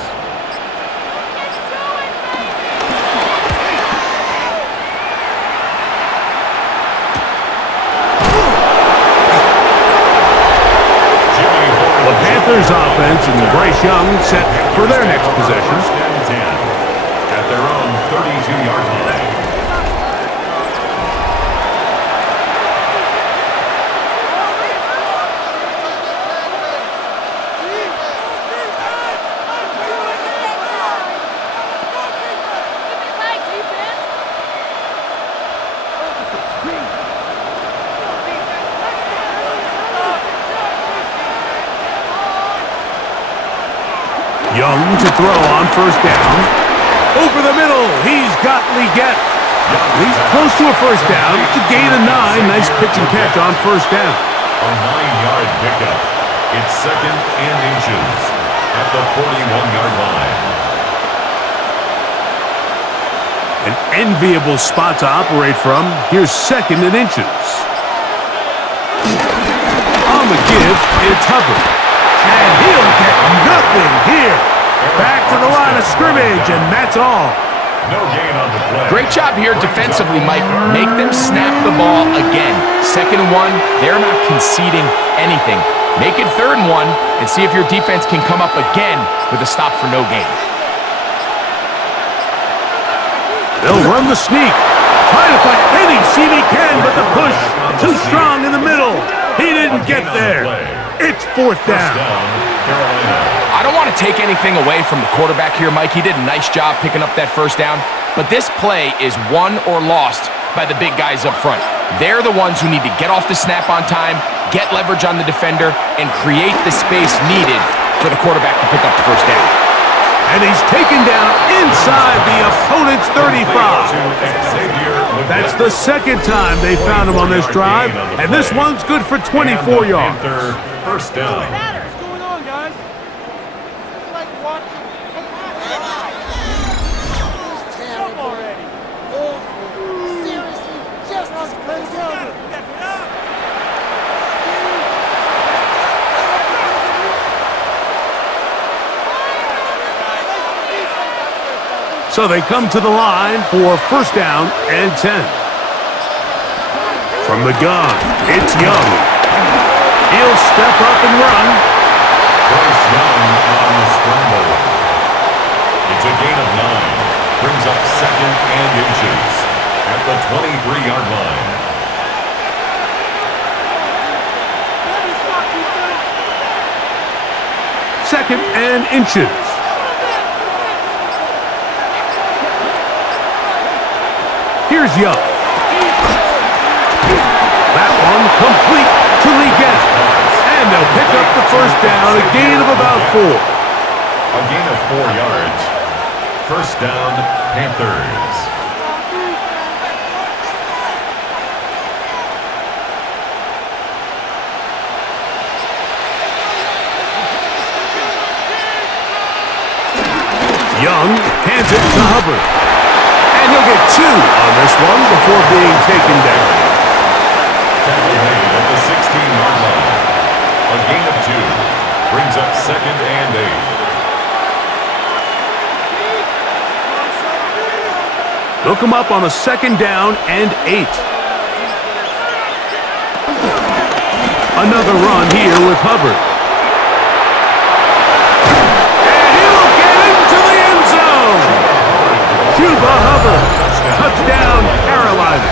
The Panthers offense and Bryce Young set for their next possession. 1st and 10 at their own 32-yard line. Young to throw on 1st down. Over the middle, he's got Leggett. He's close to a 1st down. To gain a 9. Nice pitch and catch on 1st down. A 9-yard pickup. It's 2nd and inches at the 41-yard line. An enviable spot to operate from. Here's 2nd and inches. On the give, it's Hubbard. And he'll get nothing here. Back to the line of scrimmage, and that's all. No gain on the play. Great job here defensively, Mike. Make them snap the ball again. 2nd and 1, they're not conceding anything. Make it 3rd and 1 and see if your defense can come up again with a stop for no gain. They'll run the sneak. Trying to find any seam he can, but the push too strong in the middle. He didn't get there. It's 4th down. I don't want to take anything away from the quarterback here, Mike. He did a nice job picking up that 1st down, but this play is won or lost by the big guys up front. They're the ones who need to get off the snap on time, get leverage on the defender, and create the space needed for the quarterback to pick up the 1st down. And he's taken down inside the opponent's 35. That's the 2nd time they found him on this drive, and this one's good for 24 yards. 1st down. What's going on, guys? It's like watching. Jump already. Seriously, just as crazy. So they come to the line for 1st down and 10. From the gun, it's Young. He'll step up and run. Bryce Young on the scramble. It's a gain of 9. Brings up 2nd and inches at the 23-yard line. Second and inches. Here's Young. That one complete to Leggett. And they'll pick up the 1st down, a gain of about 4. A gain of 4 yards. 1st down, Panthers. Young hands it to Hubbard. And he'll get 2 on this one before being taken down. Tackle made at the 16-yard line. A A gain of 2. Brings up 2nd and 8. Look him up on a 2nd down and 8. Another run here with Hubbard. And he'll get into the end zone. Chuba Hubbard. Touchdown, Carolina.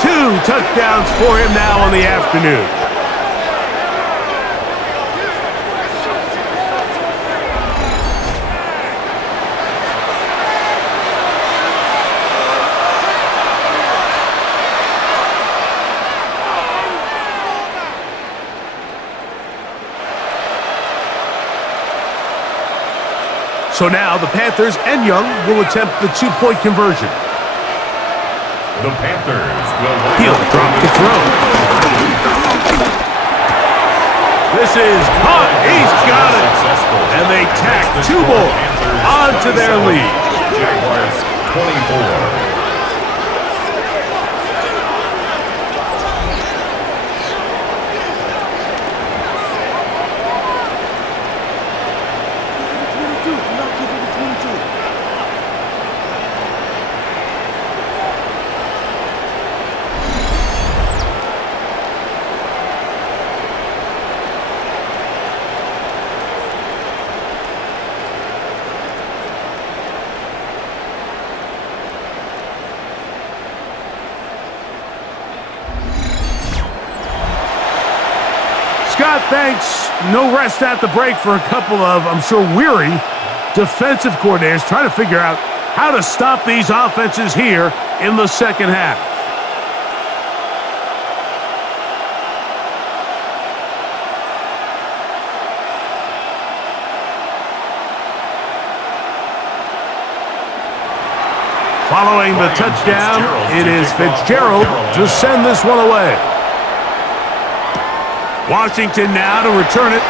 2 touchdowns for him now on the afternoon. So now the Panthers and Young will attempt the 2-point conversion. The Panthers will... He'll drop the throw. This is caught. He's got it. And they tack 2 more onto their lead. Jaguars 24. Scott, thanks. No rest at the break for a couple of, I'm sure, weary defensive coordinators trying to figure out how to stop these offenses here in the second half. Following the touchdown, it is Fitzgerald to send this one away. Washington now to return it.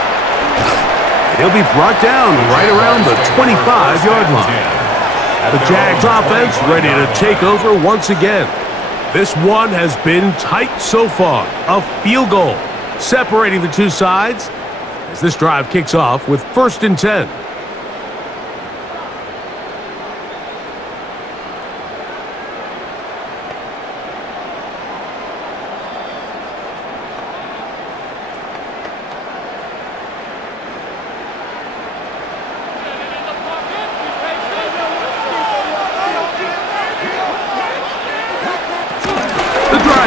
He'll be brought down right around the 25-yard line. The Jags offense ready to take over once again. This one has been tight so far. A field goal separating the two sides as this drive kicks off with 1st and 10.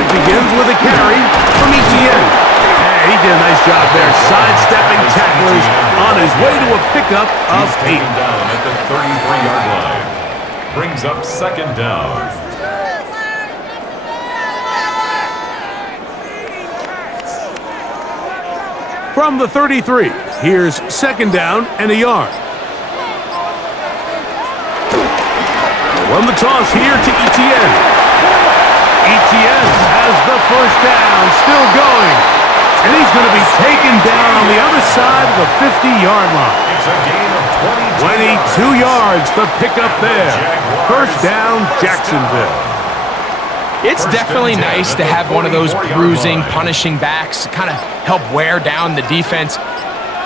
Begins with a carry from Etienne. And he did a nice job there, sidestepping tacklers on his way to a pickup of 8. Down at the 33-yard line. Brings up 2nd down. From the 33, here's 2nd down and a yard. Run the toss here to Etienne. Etienne has the 1st down, still going. And he's going to be taken down on the other side of the 50-yard line. It's a gain of 22 yards, the pickup there. 1st down, Jacksonville. It's definitely nice to have one of those bruising, punishing backs kind of help wear down the defense.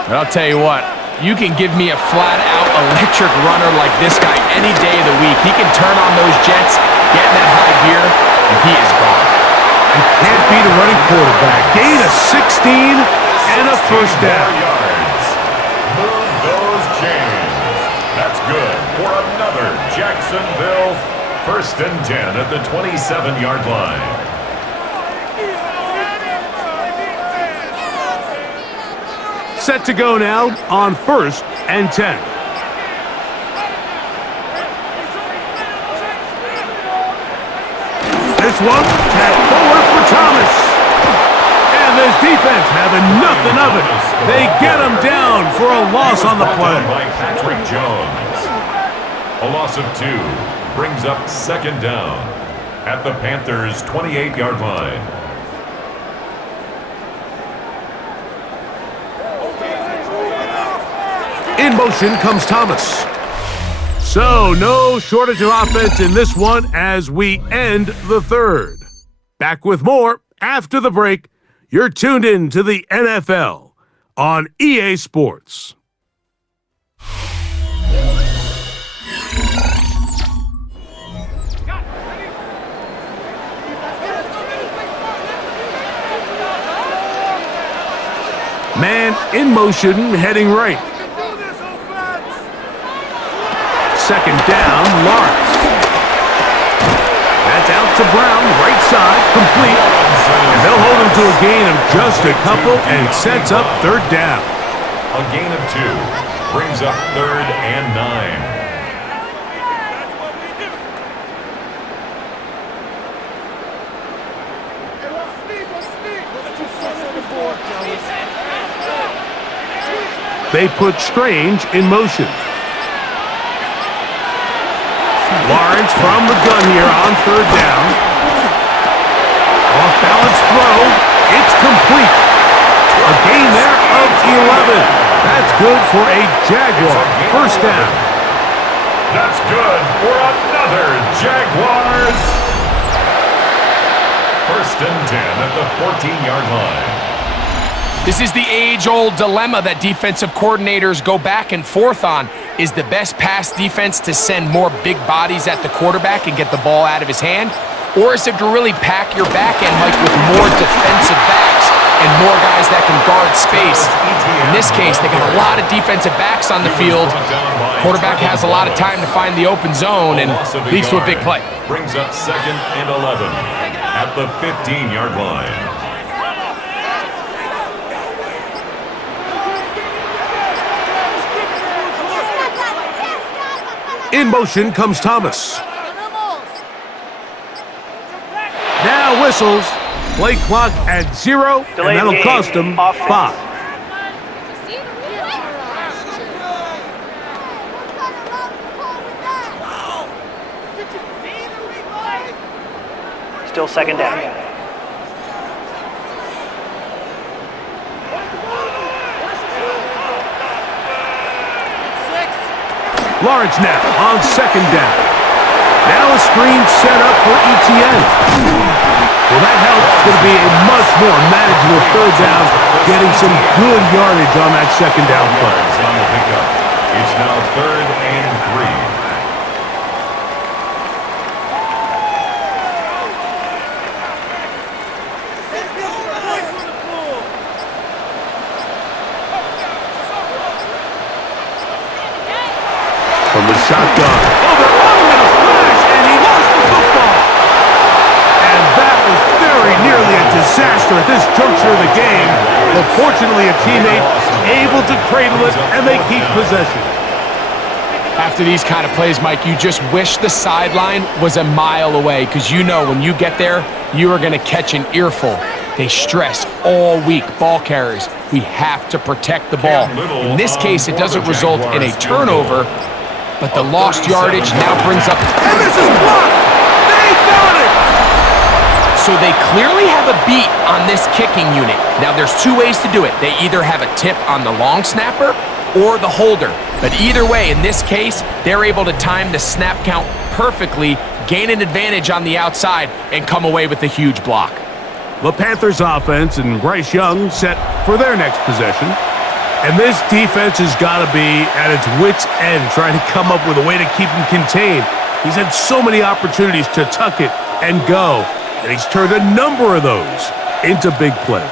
But I'll tell you what, you can give me a flat-out electric runner like this guy any day of the week. He can turn on those jets, get in that high gear, and he is gone. You can't beat a running quarterback. Gain of 16 and a 1st down. Yards. Move those chains. That's good for another Jacksonville 1st and 10 at the 27-yard line. Set to go now on 1st and 10. This one, tap forward for Thomas. And this defense having nothing of it. They get him down for a loss on the play. By Patrick Jones. A loss of 2 brings up 2nd down at the Panthers' 28-yard line. In motion comes Thomas. So, no shortage of offense in this one as we end the 3rd. Back with more after the break. You're tuned in to the NFL on EA Sports. Man in motion, heading right. Second down, Lawrence. That's out to Brown, right side, complete. And they'll hold him to a gain of just a couple and sets up third down. A gain of 2 brings up 3rd and 9. They put Strange in motion. Lawrence from the gun here on third down. Off-balance throw. It's complete. A gain there of 11. That's good for a Jaguar. First down. That's good for another Jaguars. 1st and 10 at the 14-yard line. This is the age-old dilemma that defensive coordinators go back and forth on. Is the best pass defense to send more big bodies at the quarterback and get the ball out of his hand? Or is it to really pack your back end, Mike, with more defensive backs and more guys that can guard space? In this case, they got a lot of defensive backs on the field. Quarterback has a lot of time to find the open zone and leads to a big play. Brings up 2nd and 11 at the 15-yard line. In motion comes Thomas. Now whistles. Play clock at 0, and Delayed that'll game. cost them Offense. 5. Still second down. Lawrence now on second down. Now a screen set up for ETN. Well, that helps. It's going to be a much more manageable third down, getting some good yardage on that second down play. On the pickup. It's now 3rd and 3. From the shotgun. Oh, they're on him in a flash, and he lost the football. And that was very nearly a disaster at this juncture of the game. But fortunately, a teammate able to cradle it, and they keep possession. After these kind of plays, Mike, you just wish the sideline was a mile away, because you know when you get there, you are going to catch an earful. They stress all week, ball carriers. We have to protect the ball. In this case, it doesn't result in a turnover, but the lost yardage now brings up... And this is blocked! They got it! So they clearly have a beat on this kicking unit. Now, there's 2 ways to do it. They either have a tip on the long snapper or the holder. But either way, in this case, they're able to time the snap count perfectly, gain an advantage on the outside, and come away with a huge block. The Panthers offense and Bryce Young set for their next possession. And this defense has got to be at its wits' end, trying to come up with a way to keep him contained. He's had so many opportunities to tuck it and go, and he's turned a number of those into big plays.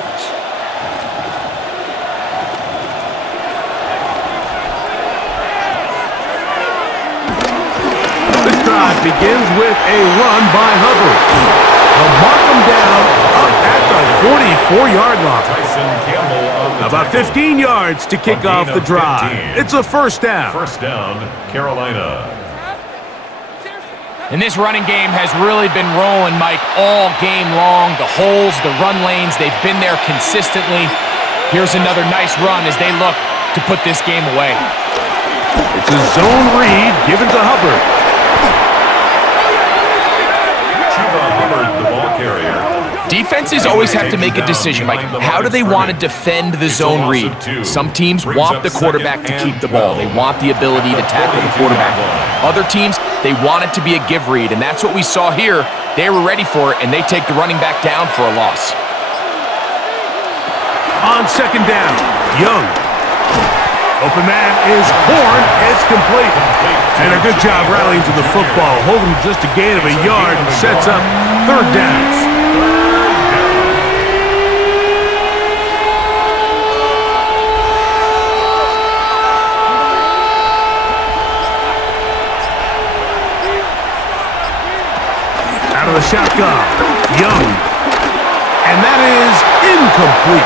This drive begins with a run by Hubbard. They'll mark him down up at the 44-yard line. Tyson Campbell on the About tackle. 15 yards to kick A off gain the of drive. 15. It's a first down. First down, Carolina. And this running game has really been rolling, Mike, all game long. The holes, the run lanes, they've been there consistently. Here's another nice run as they look to put this game away. It's a zone read given to Hubbard. Chuba Hubbard, the ball carrier. Defenses always have to make a decision, Mike. How do they want to defend the zone read? Some teams want the quarterback to keep the ball. They want the ability to tackle the quarterback. Other teams, they want it to be a give read, and that's what we saw here. They were ready for it, and they take the running back down for a loss. On second down, Young. Open man is Horn. It's complete. And a good job rallying to the football, holding just a gain of a yard and sets up third down. Out of the shotgun, Young. And that is incomplete.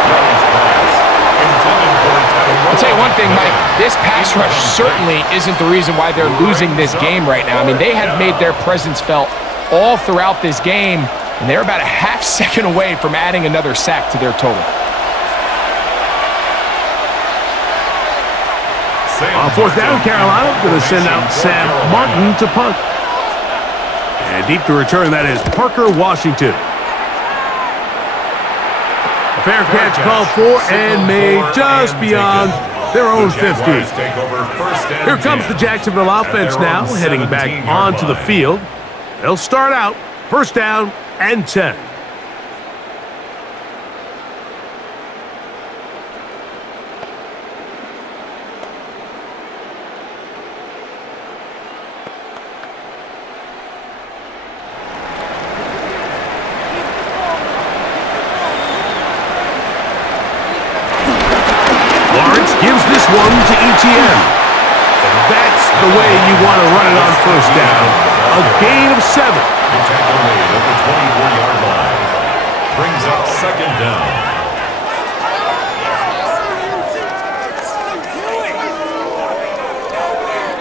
I'll tell you one thing, Mike, this pass rush certainly isn't the reason why they're losing this game right now. I mean, they have made their presence felt all throughout this game, and they're about a half second away from adding another sack to their total. On fourth down, Carolina going to send out Sam Martin to punt. And deep to return, that is Parker Washington. A fair catch called for and made just beyond their own 50. Here comes the Jacksonville offense now, heading back onto the field. They'll start out first down and 10. Gives this one to ETN. And that's the way you want to run it on first down. A gain of 7. The tackle made at the 24-yard line. Brings up second down.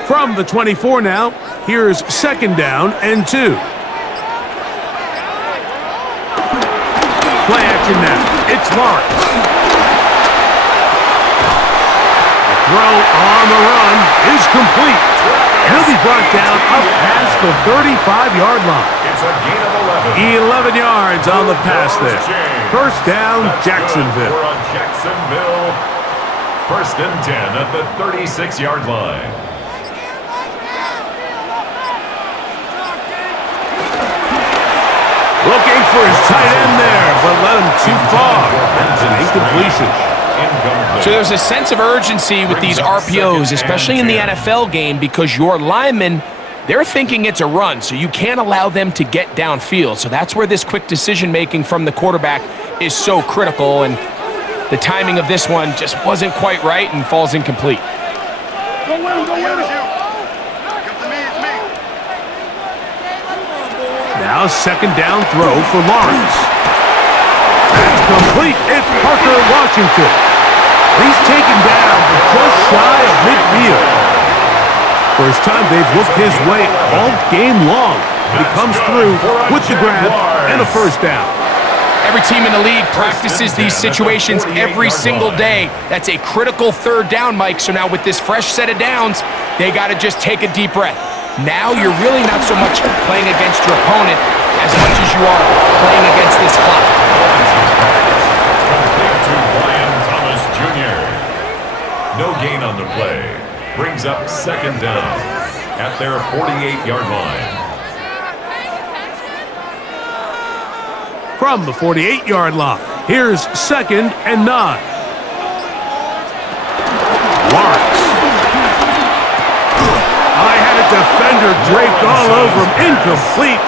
From the 24 now, here's second down and 2. Play action now. It's Lawrence. Throw on the run is complete. He'll be brought down up past the 35-yard line. It's a gain of 11 yards on the pass there. First down, Jacksonville. For a Jacksonville. First and 10 at the 36-yard line. Looking for his tight end there, but led him too far. That's an incompletion. So there's a sense of urgency with these RPOs, especially in the NFL game, because your linemen, they're thinking it's a run, so you can't allow them to get downfield. So that's where this quick decision-making from the quarterback is so critical, and the timing of this one just wasn't quite right and falls incomplete. Now second down throw for Lawrence. That's complete. It's Parker Washington. He's taken down just shy of midfield. First time they've looked his way all game long. But he comes through with the grab and a first down. Every team in the league practices these situations every single day. That's a critical third down, Mike. So now with this fresh set of downs, they got to just take a deep breath. Now you're really not so much playing against your opponent as much as you are playing against this clock. No gain on the play. Brings up second down at their 48-yard line. From the 48-yard line, here's second and 9. Lawrence. I had a defender draped all over him. Incomplete.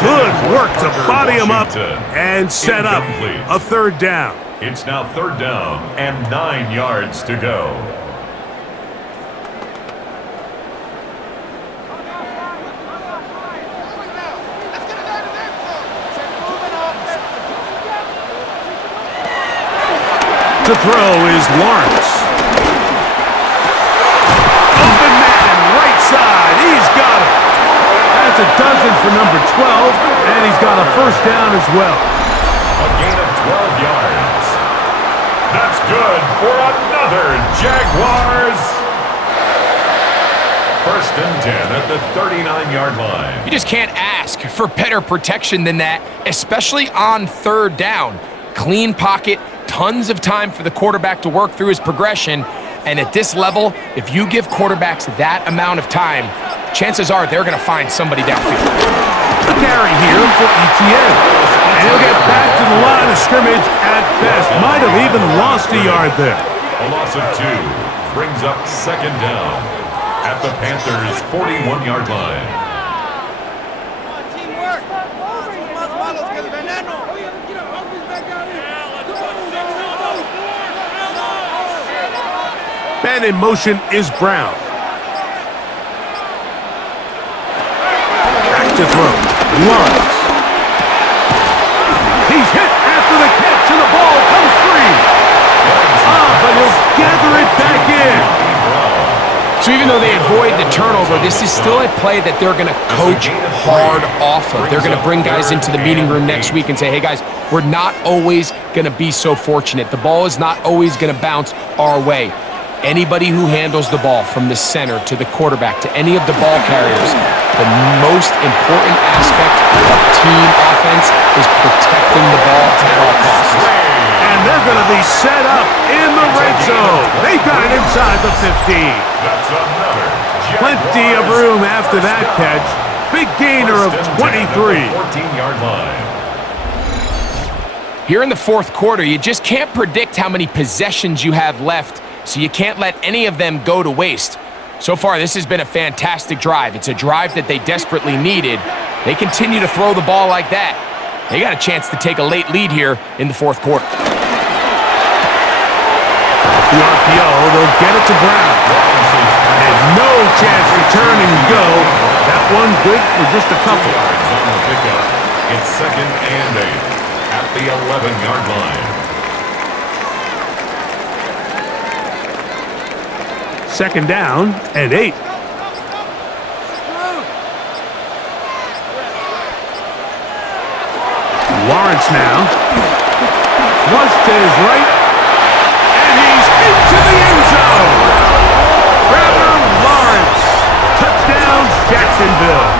Good work to body him up and set up a third down. It's now third down and 9 yards to go. To throw is Lawrence. Open man, right side. He's got it. That's a dozen for number 12, and he's got a first down as well. A gain of 12 yards. That's good for another Jaguars. First and 10 at the 39-yard line. You just can't ask for better protection than that, especially on third down. Clean pocket, tons of time for the quarterback to work through his progression. And at this level, if you give quarterbacks that amount of time, chances are they're going to find somebody downfield. A carry here for ETN. And he'll get back to the line of scrimmage at best. Might have even lost a yard there. A loss of 2 brings up second down at the Panthers' 41-yard line. Teamwork. Más malos que el veneno. Man in motion is Brown. Back to throw. Lawrence. He's hit after the catch and the ball comes free. But he'll gather it back in. So even though they avoid the turnover, this is still a play that they're going to coach hard off of. They're going to bring guys into the meeting room next week and say, hey guys, we're not always going to be so fortunate. The ball is not always going to bounce our way. Anybody who handles the ball from the center to the quarterback to any of the ball carriers, the most important aspect of team offense is protecting the ball at all costs. And they're going to be set up in the red zone. They've got it inside the 15. That's another Jaguars. Plenty of room after that catch. Big gainer of 23. 14-yard line. Here in the fourth quarter, you just can't predict how many possessions you have left, so you can't let any of them go to waste. So far, this has been a fantastic drive. It's a drive that they desperately needed. They continue to throw the ball like that. They got a chance to take a late lead here in the fourth quarter. The RPO, they'll get it to Brown. And no chance to turn and go. That one good for just a couple. Yards on the pickup. It's second and 8 at the 11-yard line. Second down and 8. Lawrence now. Flush to his right. And he's into the end zone. Trevor Lawrence. Touchdown, Jacksonville.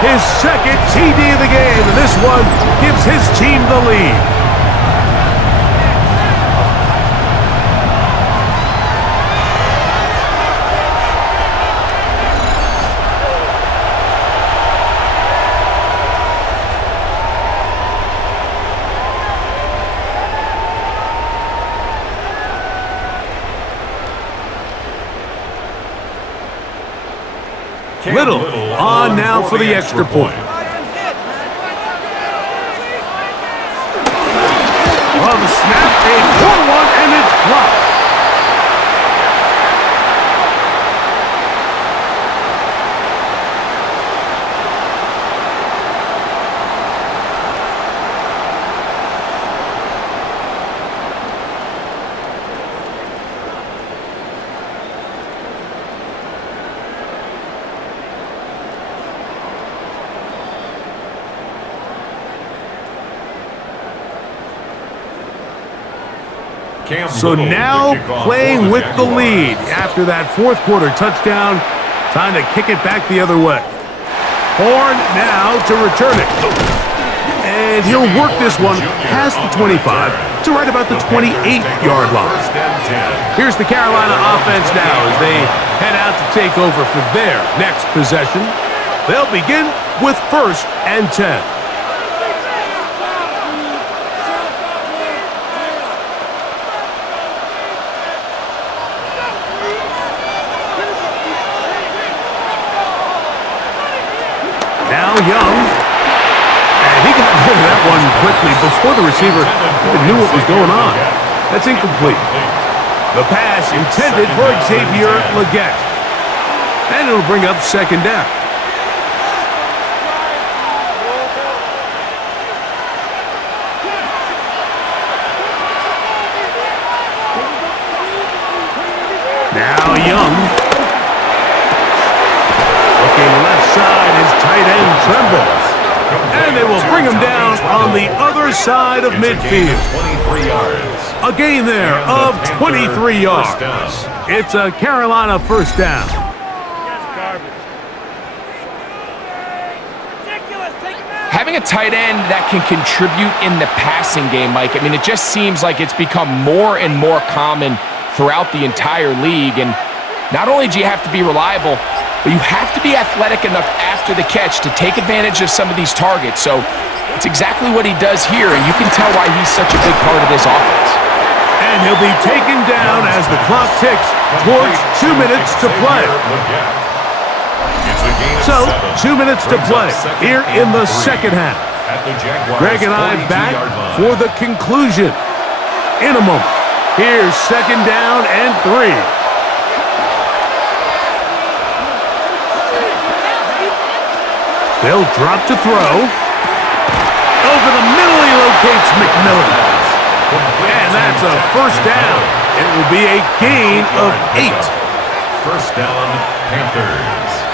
His second TD of the game, and this one gives his team the lead. Little on now for the extra point. Well, the snap, a poor one, and it's blocked. So now playing with the lead after that fourth quarter touchdown. Time to kick it back the other way. Horn now to return it. And he'll work this one past the 25 to right about the 28-yard line. Here's the Carolina offense now as they head out to take over for their next possession. They'll begin with 1st and 10. Young, and he got rid of that one quickly before the receiver even knew what was going on. That's incomplete. The pass intended for Xavier Legette, and it'll bring up second down. Now Young. Left side is tight end Tremble. And they will bring him down on the other side of midfield. 23 yards. A gain there of 23 yards. It's a Carolina first down. Having a tight end that can contribute in the passing game, Mike, I mean, it just seems like it's become more and more common throughout the entire league. And not only do you have to be reliable, but you have to be athletic enough after the catch to take advantage of some of these targets. So it's exactly what he does here, and you can tell why he's such a big part of this offense. And And he'll be taken down as the clock ticks towards 2 minutes to play. So, 2 minutes to play here in the second half. Greg and I back for the conclusion in a moment. Here's second down and 3. They'll drop to throw. Over the middle, he locates McMillan. And that's a first down. It will be a gain of 8. First down, Panthers.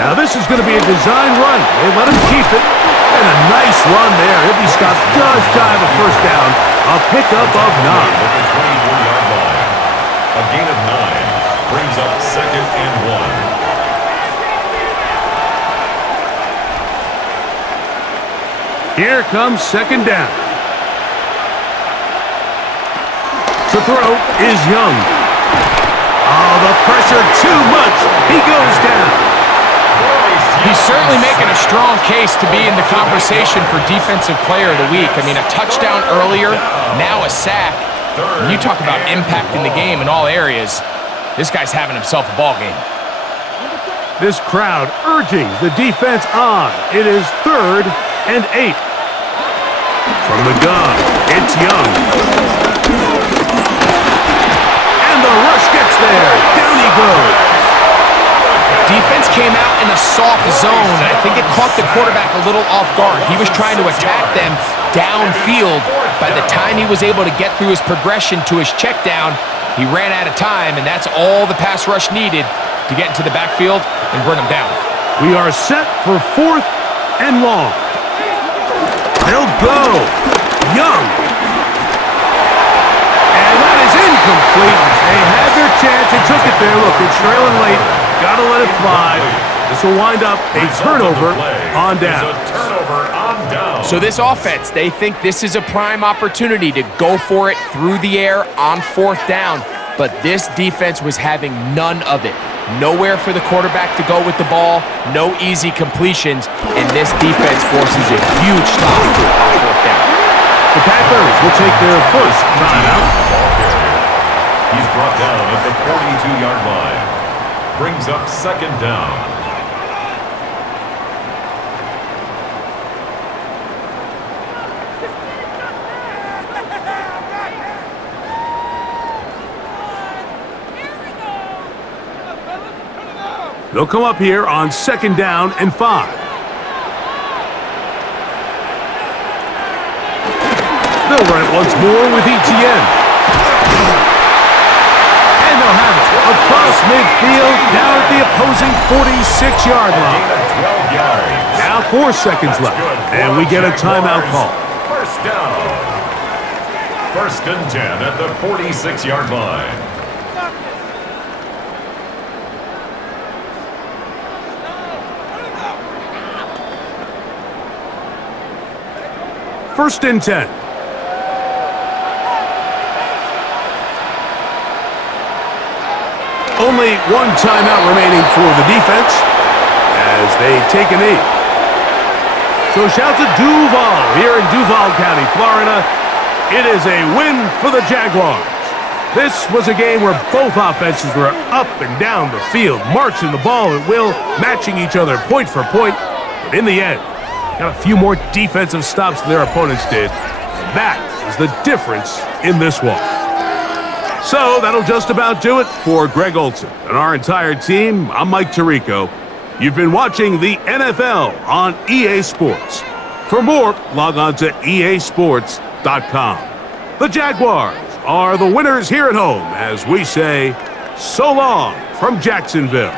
Now this is going to be a design run. They let him keep it. And a nice run there. He'll be stopped just shy of a first down. A pickup of 9. At the 24-yard line. A gain of 9 brings up second and 1. Here comes second down. To throw is Young. Oh, the pressure too much. He goes down. He's certainly making a strong case to be in the conversation for Defensive Player of the Week. I mean, a touchdown earlier, now a sack. When you talk about impacting the game in all areas, this guy's having himself a ball game. This crowd urging the defense on. It is 3rd and 8. From the gun, it's Young. And the rush gets there. Down he goes. Defense came out in a soft zone, and I think it caught the quarterback a little off guard. He was trying to attack them downfield. By the time he was able to get through his progression to his check down, he ran out of time, and that's all the pass rush needed to get into the backfield and bring him down. We are set for 4th and long. They'll go. Young. And that is incomplete. They had their chance. They took it there. Look, they're trailing late. Got to let it fly. This will wind up a turnover on down. So this offense, they think this is a prime opportunity to go for it through the air on 4th down. But this defense was having none of it. Nowhere for the quarterback to go with the ball. No easy completions. And this defense forces a huge stop on 4th down. The Panthers will take their first timeout. He's brought down at the 42-yard line. Brings up second down. They'll come up here on second down and 5. They'll run it once more with Etienne. And they'll have it across midfield down at the opposing 46-yard line. Now 4 seconds left, and we get a timeout call. First down. 1st and 10 at the 46-yard line. First and 10. Only 1 timeout remaining for the defense as they take a knee. So shout to Duval here in Duval County, Florida. It is a win for the Jaguars. This was a game where both offenses were up and down the field, marching the ball at will, matching each other point for point. But in the end, got a few more defensive stops than their opponents did. And that is the difference in this one. So that'll just about do it for Greg Olson and our entire team. I'm Mike Tirico. You've been watching the NFL on EA Sports. For more, log on to easports.com. The Jaguars are the winners here at home as we say, so long from Jacksonville.